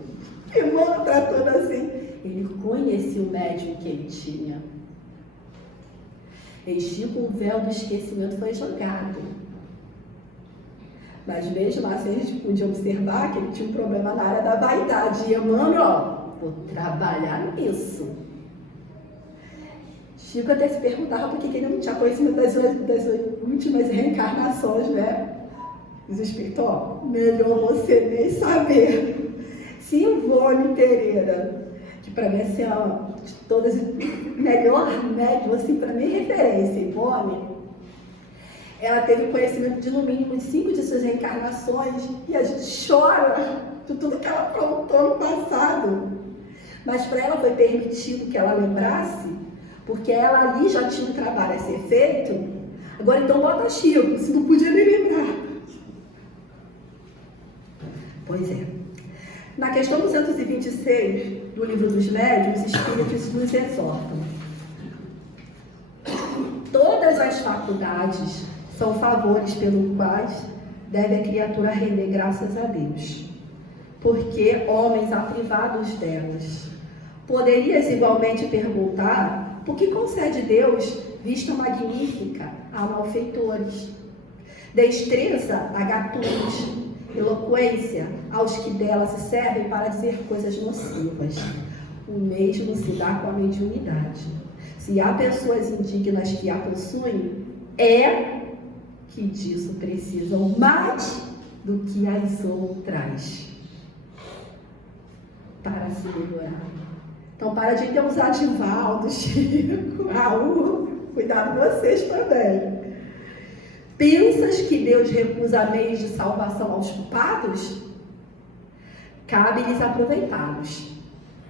Emmanuel tratando assim. Ele conhecia o médium que ele tinha. Em Chico, o véu do esquecimento foi jogado. Mas mesmo assim, a gente podia observar que ele tinha um problema na área da vaidade. E Emmanuel, vou trabalhar nisso. Chico até se perguntava por que ele não tinha conhecimento das últimas reencarnações, né? Os espíritos, ó, melhor você nem saber. Se Ivone Pereira, que para mim assim, ó, de todas, melhor médium, assim, para mim referência, Ivone, ela teve conhecimento de no mínimo 5 de suas reencarnações e a gente chora de tudo que ela aprontou no passado. Mas para ela foi permitido que ela lembrasse, porque ela ali já tinha um trabalho a ser feito. Agora então bota Chico, se não podia nem lembrar. Pois é. Na questão 226 do Livro dos Médiuns, os espíritos nos exortam. Todas as faculdades são favores pelos quais deve a criatura render graças a Deus, porque homens há privados delas. Poderias igualmente perguntar por que concede Deus vista magnífica a malfeitores, destreza a gatunos, eloquência aos que dela se servem para dizer coisas nocivas. O mesmo se dá com a mediunidade. Se há pessoas indignas que a possuem, é que disso precisam mais do que as outras para se melhorar. Então, para de ter os Adivaldo, Chico, Raul, cuidado vocês também. Pensas que Deus recusa meios de salvação aos culpados? Cabe-lhes aproveitá-los.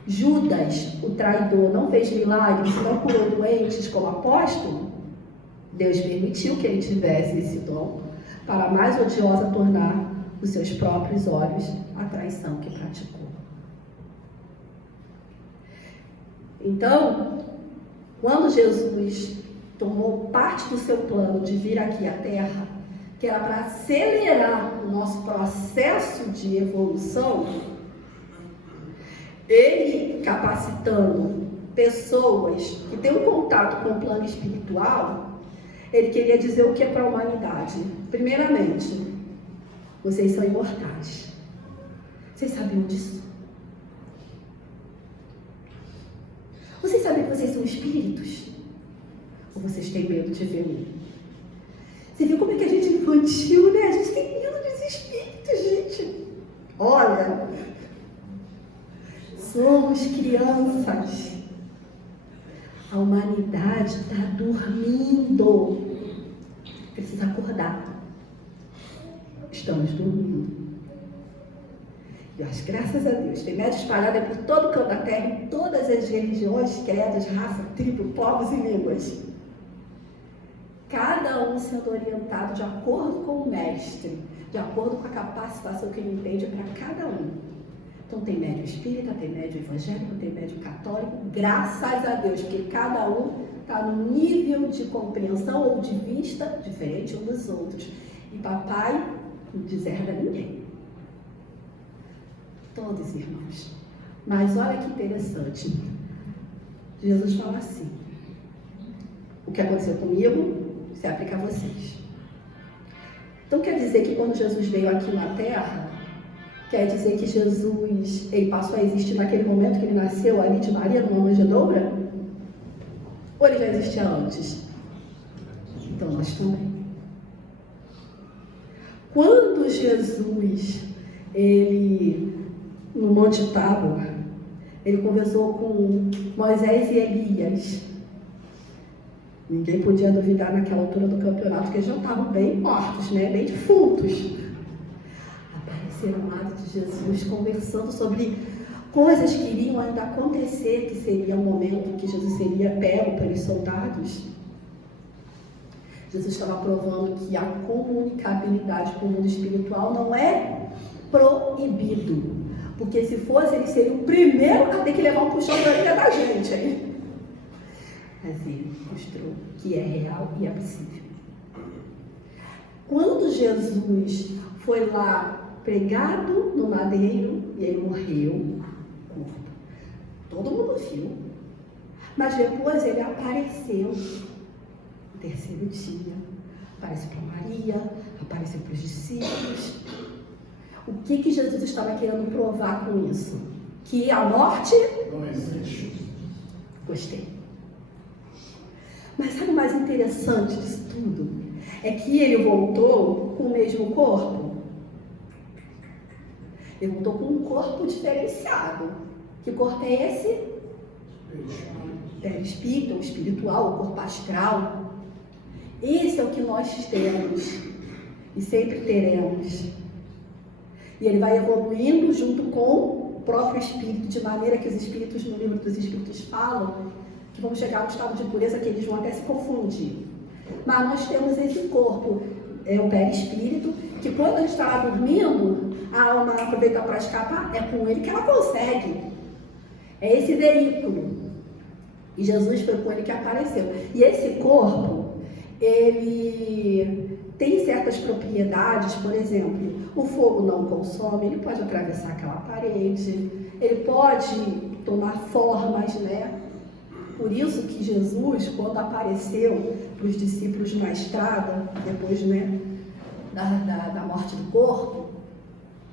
Judas, o traidor, não fez milagres, não curou doentes como apóstolo? Deus permitiu que ele tivesse esse dom para mais odiosa tornar os seus próprios olhos a traição que praticou. Então, quando Jesus tomou parte do seu plano de vir aqui à Terra, que era para acelerar o nosso processo de evolução, ele capacitando pessoas que têm um contato com o plano espiritual, ele queria dizer o que é para a humanidade. Primeiramente, vocês são imortais. Vocês sabiam disso? Vocês sabem que vocês são espíritos? Ou vocês têm medo de ver um? Você viu como é que a gente é infantil, né? A gente tem medo dos espíritos, gente. Olha, somos crianças. A humanidade está dormindo. Precisa acordar. Estamos dormindo. Mas, graças a Deus, tem médios espalhados por todo o canto da terra, em todas as religiões, credos, raça, tribo, povos e línguas. Cada um sendo orientado de acordo com o mestre, de acordo com a capacitação que ele entende para cada um. Então tem médium espírita, tem médium evangélico, tem médium católico, graças a Deus, porque cada um está num nível de compreensão ou de vista diferente um dos outros. E papai não deserda ninguém. Todos irmãos. Mas olha que interessante. Jesus fala assim: o que aconteceu comigo se aplica a vocês. Então quer dizer que quando Jesus veio aqui na Terra, quer dizer que Jesus, ele passou a existir naquele momento que ele nasceu ali de Maria, numa manjedoura? Ou ele já existia antes? Então nós também. Quando Jesus, ele no Monte Tábor, ele conversou com Moisés e Elias. Ninguém podia duvidar naquela altura do campeonato que eles já estavam bem mortos, né? Bem defuntos. Apareceram ao lado de Jesus conversando sobre coisas que iriam ainda acontecer, que seria o momento que Jesus seria pego pelos soldados. Jesus estava provando que a comunicabilidade com o mundo espiritual não é proibido. Porque se fosse, ele seria o primeiro a ter que levar um puxão da orelha da gente, hein? Mas ele mostrou que é real e é possível. Quando Jesus foi lá pregado no madeiro e ele morreu, todo mundo viu. Mas depois ele apareceu terceiro dia, aparece para Maria, aparece para os discípulos. O que Jesus estava querendo provar com isso? Que a morte Não existe. Gostei. Mas sabe o mais interessante disso tudo? É que ele voltou com o mesmo corpo. Ele voltou com um corpo diferenciado. Que corpo é esse? Perispírito, o espiritual, o corpo astral. Esse é o que nós temos e sempre teremos. E ele vai evoluindo junto com o próprio espírito, de maneira que os espíritos, no livro dos espíritos, falam que vão chegar a um estado de pureza que eles vão até se confundir. Mas nós temos esse corpo, o perispírito, que quando a gente está lá dormindo, a alma aproveita para escapar, é com ele que ela consegue. É esse veículo. E Jesus foi com ele que apareceu. E esse corpo, ele tem certas propriedades, por exemplo, o fogo não consome, ele pode atravessar aquela parede, ele pode tomar formas, né? Por isso que Jesus, quando apareceu para os discípulos na estrada, depois, né, da morte do corpo,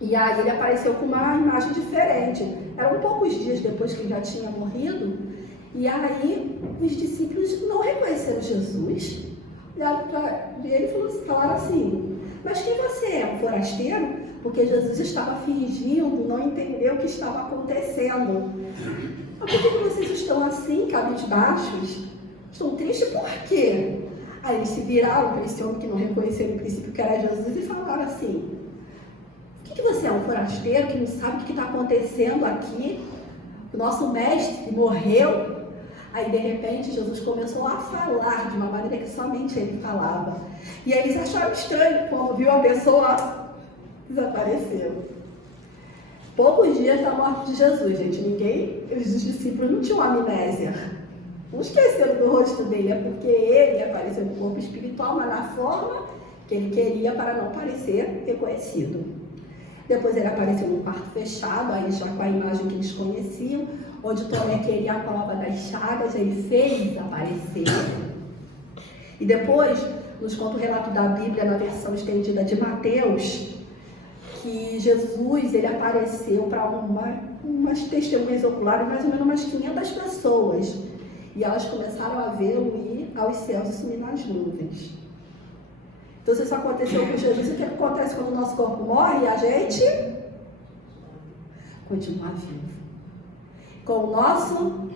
e aí ele apareceu com uma imagem diferente. Eram poucos dias depois que ele já tinha morrido, e aí os discípulos não reconheceram Jesus, olharam para ele e falaram assim: mas quem você é, um forasteiro? Porque Jesus estava fingindo não entender o que estava acontecendo. Mas por que vocês estão assim, cabisbaixos? Estão tristes por quê? Aí eles se viraram para esse homem que não reconheceram no princípio que era Jesus e falaram assim: por que você é um forasteiro que não sabe o que está acontecendo aqui? O nosso mestre morreu. Aí, de repente, Jesus começou a falar de uma maneira que somente ele falava. E aí eles acharam estranho, quando viu a pessoa, desapareceu. Poucos dias da morte de Jesus, gente, os discípulos não tinham amnésia. Não esqueceram do rosto dele, é porque ele apareceu no corpo espiritual, mas na forma que ele queria para não parecer reconhecido. Depois ele apareceu num quarto fechado, aí já com a imagem que eles conheciam, onde Tomé queria a prova das chagas, ele fez aparecer. E depois, nos conta o relato da Bíblia, na versão estendida de Mateus, que Jesus, ele apareceu para umas testemunhas oculares, mais ou menos umas 500 pessoas. E elas começaram a vê-lo ir aos céus e sumir nas nuvens. Então, se isso aconteceu com Jesus, o que acontece quando o nosso corpo morre? A gente continua vivo, com o nosso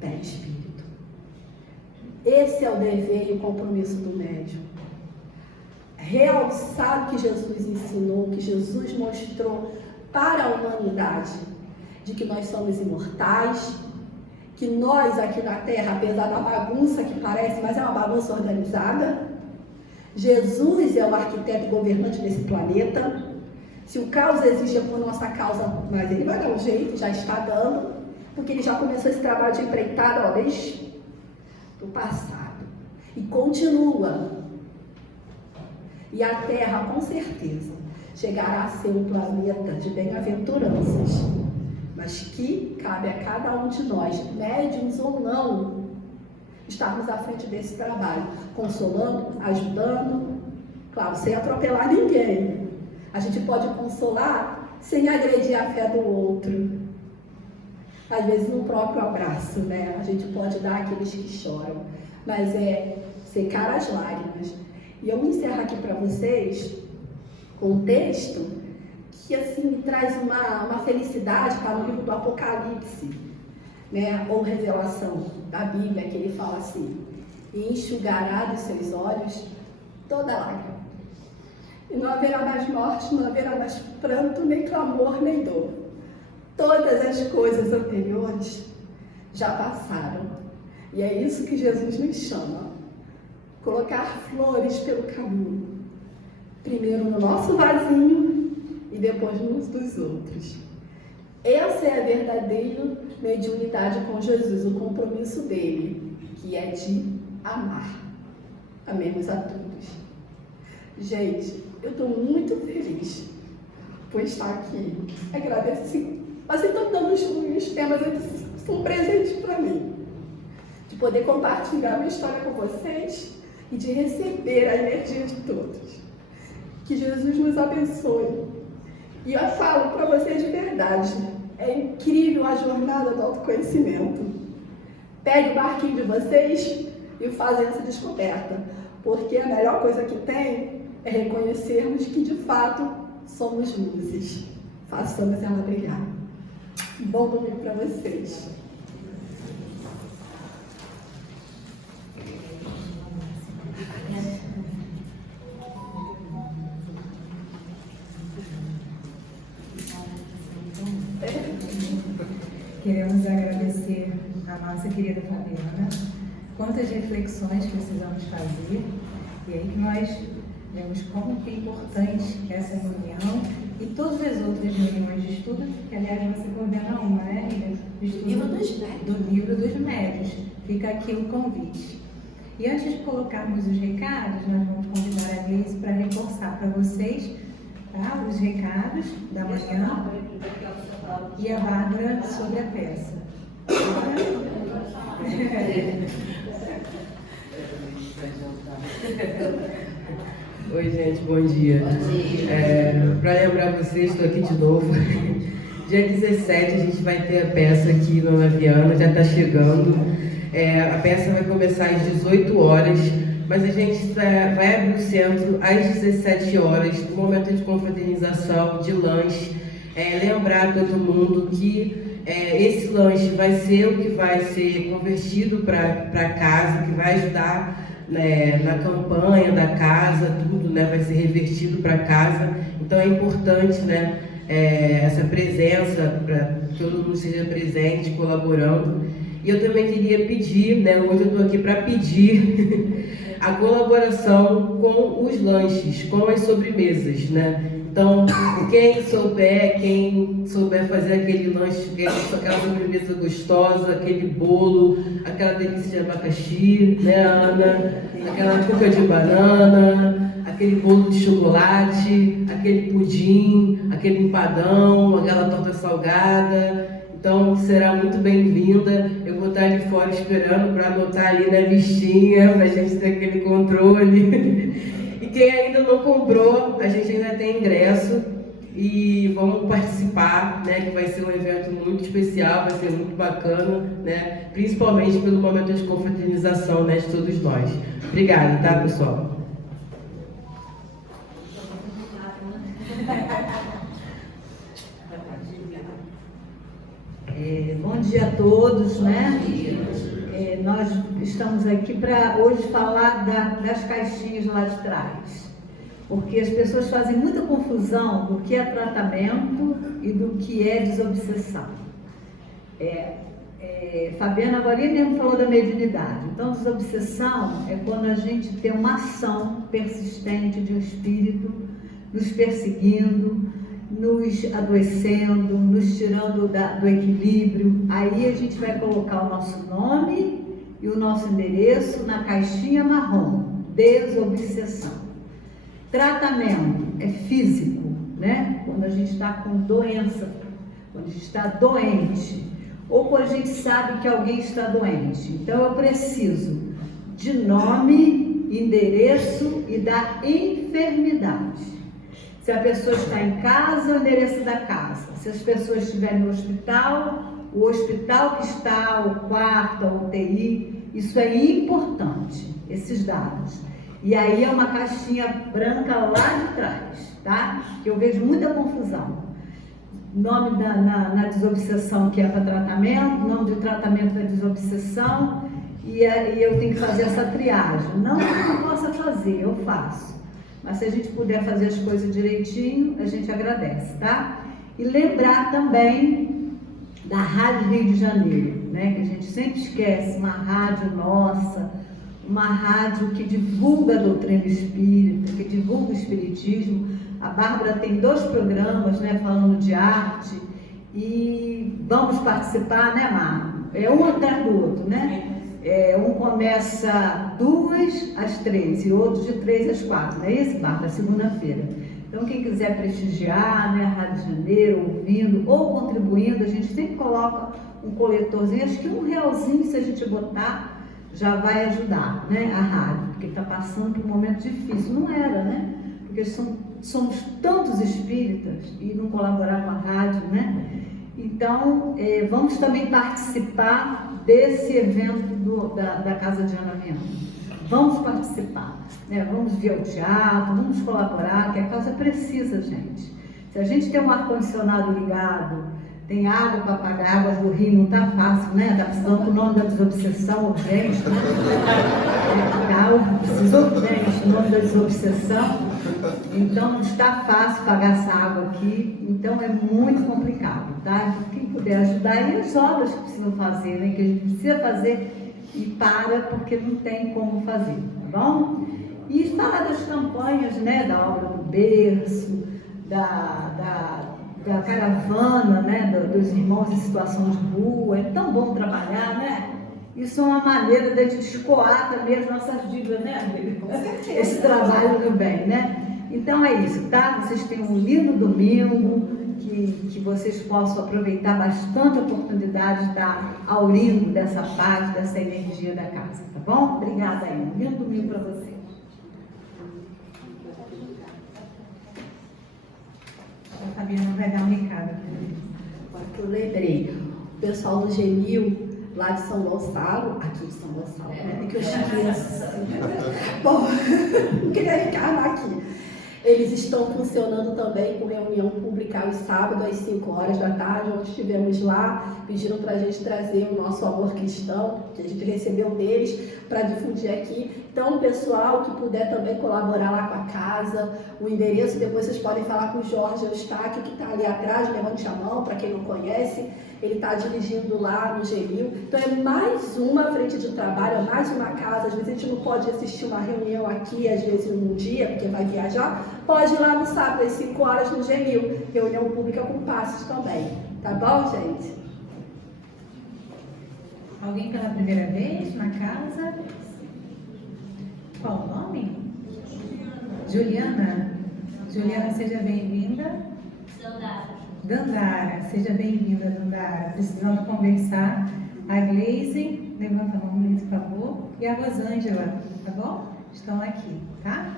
perispírito. Esse é o dever e o compromisso do médium. Realçar o que Jesus ensinou, o que Jesus mostrou para a humanidade, de que nós somos imortais, que nós aqui na Terra, apesar da bagunça que parece, mas é uma bagunça organizada, Jesus é o arquiteto e governante desse planeta. Se o caos existe é por nossa causa, mas ele vai dar um jeito, já está dando, porque ele já começou esse trabalho de empreitada desde o passado. E continua. E a Terra, com certeza, chegará a ser um planeta de bem-aventuranças, mas que cabe a cada um de nós, médiuns ou não, estarmos à frente desse trabalho, consolando, ajudando, claro, sem atropelar ninguém. A gente pode consolar sem agredir a fé do outro. Às vezes no próprio abraço, né? A gente pode dar àqueles que choram, mas é secar as lágrimas. E eu encerro aqui para vocês com um texto que assim traz uma felicidade, está no livro do Apocalipse, né, ou Revelação da Bíblia, que ele fala assim: e enxugará dos seus olhos toda lágrima. E não haverá mais morte, não haverá mais pranto, nem clamor, nem dor. Todas as coisas anteriores já passaram. E é isso que Jesus nos chama. Colocar flores pelo caminho. Primeiro no nosso vasinho e depois nos dos outros. Essa é a verdadeira mediunidade com Jesus, o compromisso dele, que é de amar. Amemos a todos. Gente, eu estou muito feliz por estar aqui. Agradeço. Mas estão dando os temas que são presentes para mim. De poder compartilhar minha história com vocês, e de receber a energia de todos. Que Jesus nos abençoe. E eu falo para vocês de verdade, é incrível a jornada do autoconhecimento. Pegue o barquinho de vocês e façam essa descoberta, porque a melhor coisa que tem é reconhecermos que de fato somos luzes. Façamos ela brilhar. Bom domingo para vocês. Queremos agradecer a nossa querida Fabiana. Quantas reflexões precisamos fazer. E aí que nós vemos como que é importante essa reunião e todas as outras reuniões de estudo, que aliás você coordena uma, né, Ida? Do Livro dos Médios. Fica aqui o convite. E antes de colocarmos os recados, nós vamos convidar a Gleice para reforçar para vocês, tá, os recados da manhã e a Bárbara sobre a peça. Oi, gente, bom dia. Para lembrar vocês, estou aqui de novo. Dia 17 a gente vai ter a peça aqui no Laviano, já está chegando. A peça vai começar às 18 horas, mas a gente vai abrir o centro às 17 horas, no momento de confraternização, de lanche. Lembrar todo mundo que esse lanche vai ser o que vai ser convertido para casa, que vai ajudar, né, na campanha da casa, tudo, né, vai ser revertido para casa. Então é importante, né, essa presença, para que todo mundo seja presente, colaborando. E eu também queria pedir, né, hoje eu estou aqui para pedir a colaboração com os lanches, com as sobremesas, né? Então, quem souber fazer aquele lanche, aquela sobremesa gostosa, aquele bolo, aquela delícia de abacaxi, né, Ana? Aquela cuca de banana, aquele bolo de chocolate, aquele pudim, aquele empadão, aquela torta salgada. Então, será muito bem-vinda. Eu vou estar ali fora esperando para anotar ali na listinha, para a gente ter aquele controle. E quem ainda não comprou, a gente ainda tem ingresso e vamos participar, né, que vai ser um evento muito especial, vai ser muito bacana, né, principalmente pelo momento de confraternização, né, de todos nós. Obrigada, tá, pessoal? Bom dia a todos, né? Nós estamos aqui para hoje falar das caixinhas lá de trás, porque as pessoas fazem muita confusão do que é tratamento e do que é desobsessão. Fabiana agora mesmo falou da mediunidade. Então, desobsessão é quando a gente tem uma ação persistente de um espírito nos perseguindo, nos adoecendo, nos tirando do equilíbrio. Aí a gente vai colocar o nosso nome e o nosso endereço na caixinha marrom, desobsessão. Tratamento é físico, né? Quando a gente está com doença, quando a gente está doente, ou quando a gente sabe que alguém está doente. Então eu preciso de nome, endereço e da enfermidade. Se a pessoa está em casa, o endereço da casa. Se as pessoas estiverem no hospital, o hospital que está, o quarto, a UTI, isso é importante, esses dados. E aí é uma caixinha branca lá de trás, tá? Que eu vejo muita confusão. Nome na desobsessão, que é para tratamento, nome de tratamento da desobsessão, e eu tenho que fazer essa triagem. Não que eu não possa fazer, eu faço. Mas se a gente puder fazer as coisas direitinho, a gente agradece, tá? E lembrar também da Rádio Rio de Janeiro, né? Que a gente sempre esquece, uma rádio nossa, uma rádio que divulga a doutrina espírita, que divulga o espiritismo. A Bárbara tem 2 programas, né, falando de arte, e vamos participar, né, Mar? Um atrás do outro, né? Um começa 2 às 3 e outro de 3 às 4, não é isso, Bárbara? Segunda-feira. Então, quem quiser prestigiar, né, a Rádio Janeiro, ouvindo ou contribuindo, a gente sempre coloca um coletorzinho, acho que R$1 se a gente botar, já vai ajudar, né, a rádio, porque está passando por um momento difícil. Não era, né? Porque somos tantos espíritas e não colaborar com a rádio, né? Então, vamos também participar desse evento da Casa de Ana Viana. Vamos participar, né? Vamos ver o teatro, vamos colaborar, que a casa precisa, gente. Se a gente tem um ar-condicionado ligado, tem água para pagar, água do rio, não está fácil, né? Está precisando do nome da desobsessão urgente, né? Precisa urgente, o nome da desobsessão. Então, não está fácil pagar essa água aqui, então é muito complicado, tá? Quem puder ajudar, e as obras que precisam fazer, né? Que a gente precisa fazer e para porque não tem como fazer, tá bom? E falar das campanhas, né? Da obra do berço, da caravana, né, dos irmãos em situação de rua. É tão bom trabalhar, né? Isso é uma maneira de a gente escoar também as nossas dívidas, né, amiga? Esse trabalho do bem, né? Então é isso, tá? Vocês tenham um lindo domingo, que vocês possam aproveitar bastante a oportunidade de estar aurindo dessa paz, dessa energia da casa, tá bom? Obrigada aí, um lindo domingo para vocês. A Fabiana vai dar um recado. Agora que eu lembrei, o pessoal do Genil, lá de São Gonçalo, aqui de São Gonçalo, né? Que eu esqueço. Bom, não queria encarnar aqui. Eles estão funcionando também com reunião pública aos sábados, às 5 horas da tarde, onde estivemos lá, pediram para a gente trazer o nosso amor cristão, que a gente recebeu deles, para difundir aqui. Então, pessoal que puder também colaborar lá com a casa, o endereço, depois vocês podem falar com o Jorge Eustáquio, que está ali atrás, levante a mão, para quem não conhece, ele está dirigindo lá no Genil. Então, é mais uma frente de trabalho, é mais uma casa. Às vezes a gente não pode assistir uma reunião aqui, às vezes num dia, porque vai viajar, pode ir lá no sábado, às 5 horas, no Genil, reunião pública com passos também. Tá bom, gente? Alguém pela primeira vez na casa? Qual o nome? Juliana. Juliana, seja bem-vinda. Dandara, seja bem-vinda, Dandara. Precisando conversar. A Gleise, levanta a mão, por favor. E a Rosângela, tá bom? Estão aqui, tá?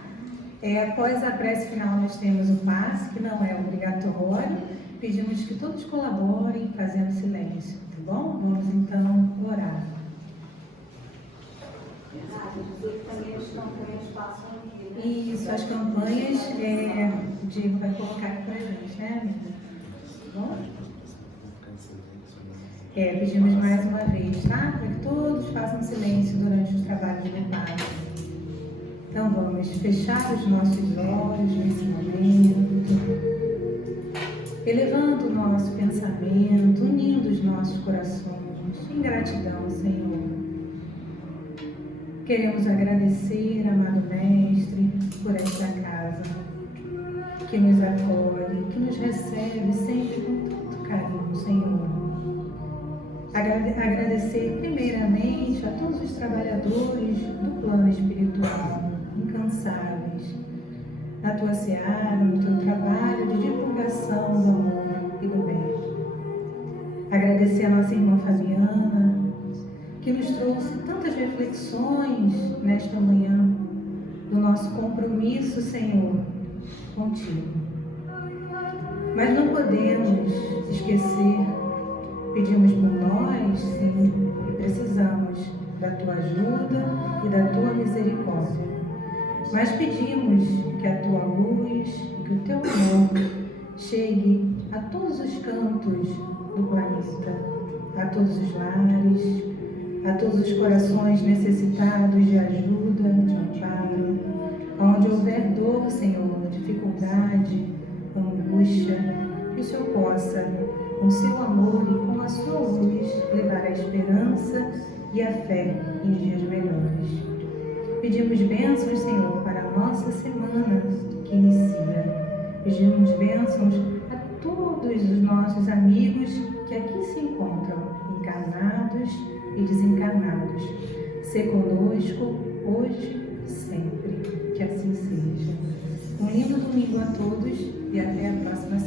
Após a prece final, nós temos o passe, que não é obrigatório. Pedimos que todos colaborem fazendo silêncio, tá bom? Vamos então orar. Isso, as campanhas, Diego vai colocar aqui pra gente, né, amiga? Tá bom? Pedimos mais uma vez, tá? Para que todos façam silêncio durante os trabalhos do passe. Então vamos fechar os nossos olhos nesse momento, elevando o nosso pensamento, unindo os nossos corações em gratidão, Senhor. Queremos agradecer, amado Mestre, por esta casa, que nos acolhe, que nos recebe sempre com tanto carinho, Senhor. Agradecer primeiramente a todos os trabalhadores do plano espiritual, incansáveis, na tua seara, no teu trabalho de divulgação do amor e do bem. Agradecer a nossa irmã Fabiana, que nos trouxe tantas reflexões nesta manhã do nosso compromisso, Senhor, contigo. Mas não podemos esquecer, pedimos por nós, sim, e precisamos da tua ajuda e da tua misericórdia. Mas pedimos que a tua luz e que o teu amor chegue a todos os cantos do planeta, a todos os lares, a todos os corações necessitados de ajuda, de amparo, onde houver dor, Senhor, dificuldade, angústia, que o Senhor possa, com seu amor e com a sua luz, levar a esperança e a fé em dias melhores. Pedimos bênçãos, Senhor, para a nossa semana que inicia. Pedimos bênçãos a todos os nossos amigos que aqui se encontram, encarnados e desencarnados. Ser conosco hoje e sempre. Que assim seja. Um lindo domingo a todos e até a próxima semana.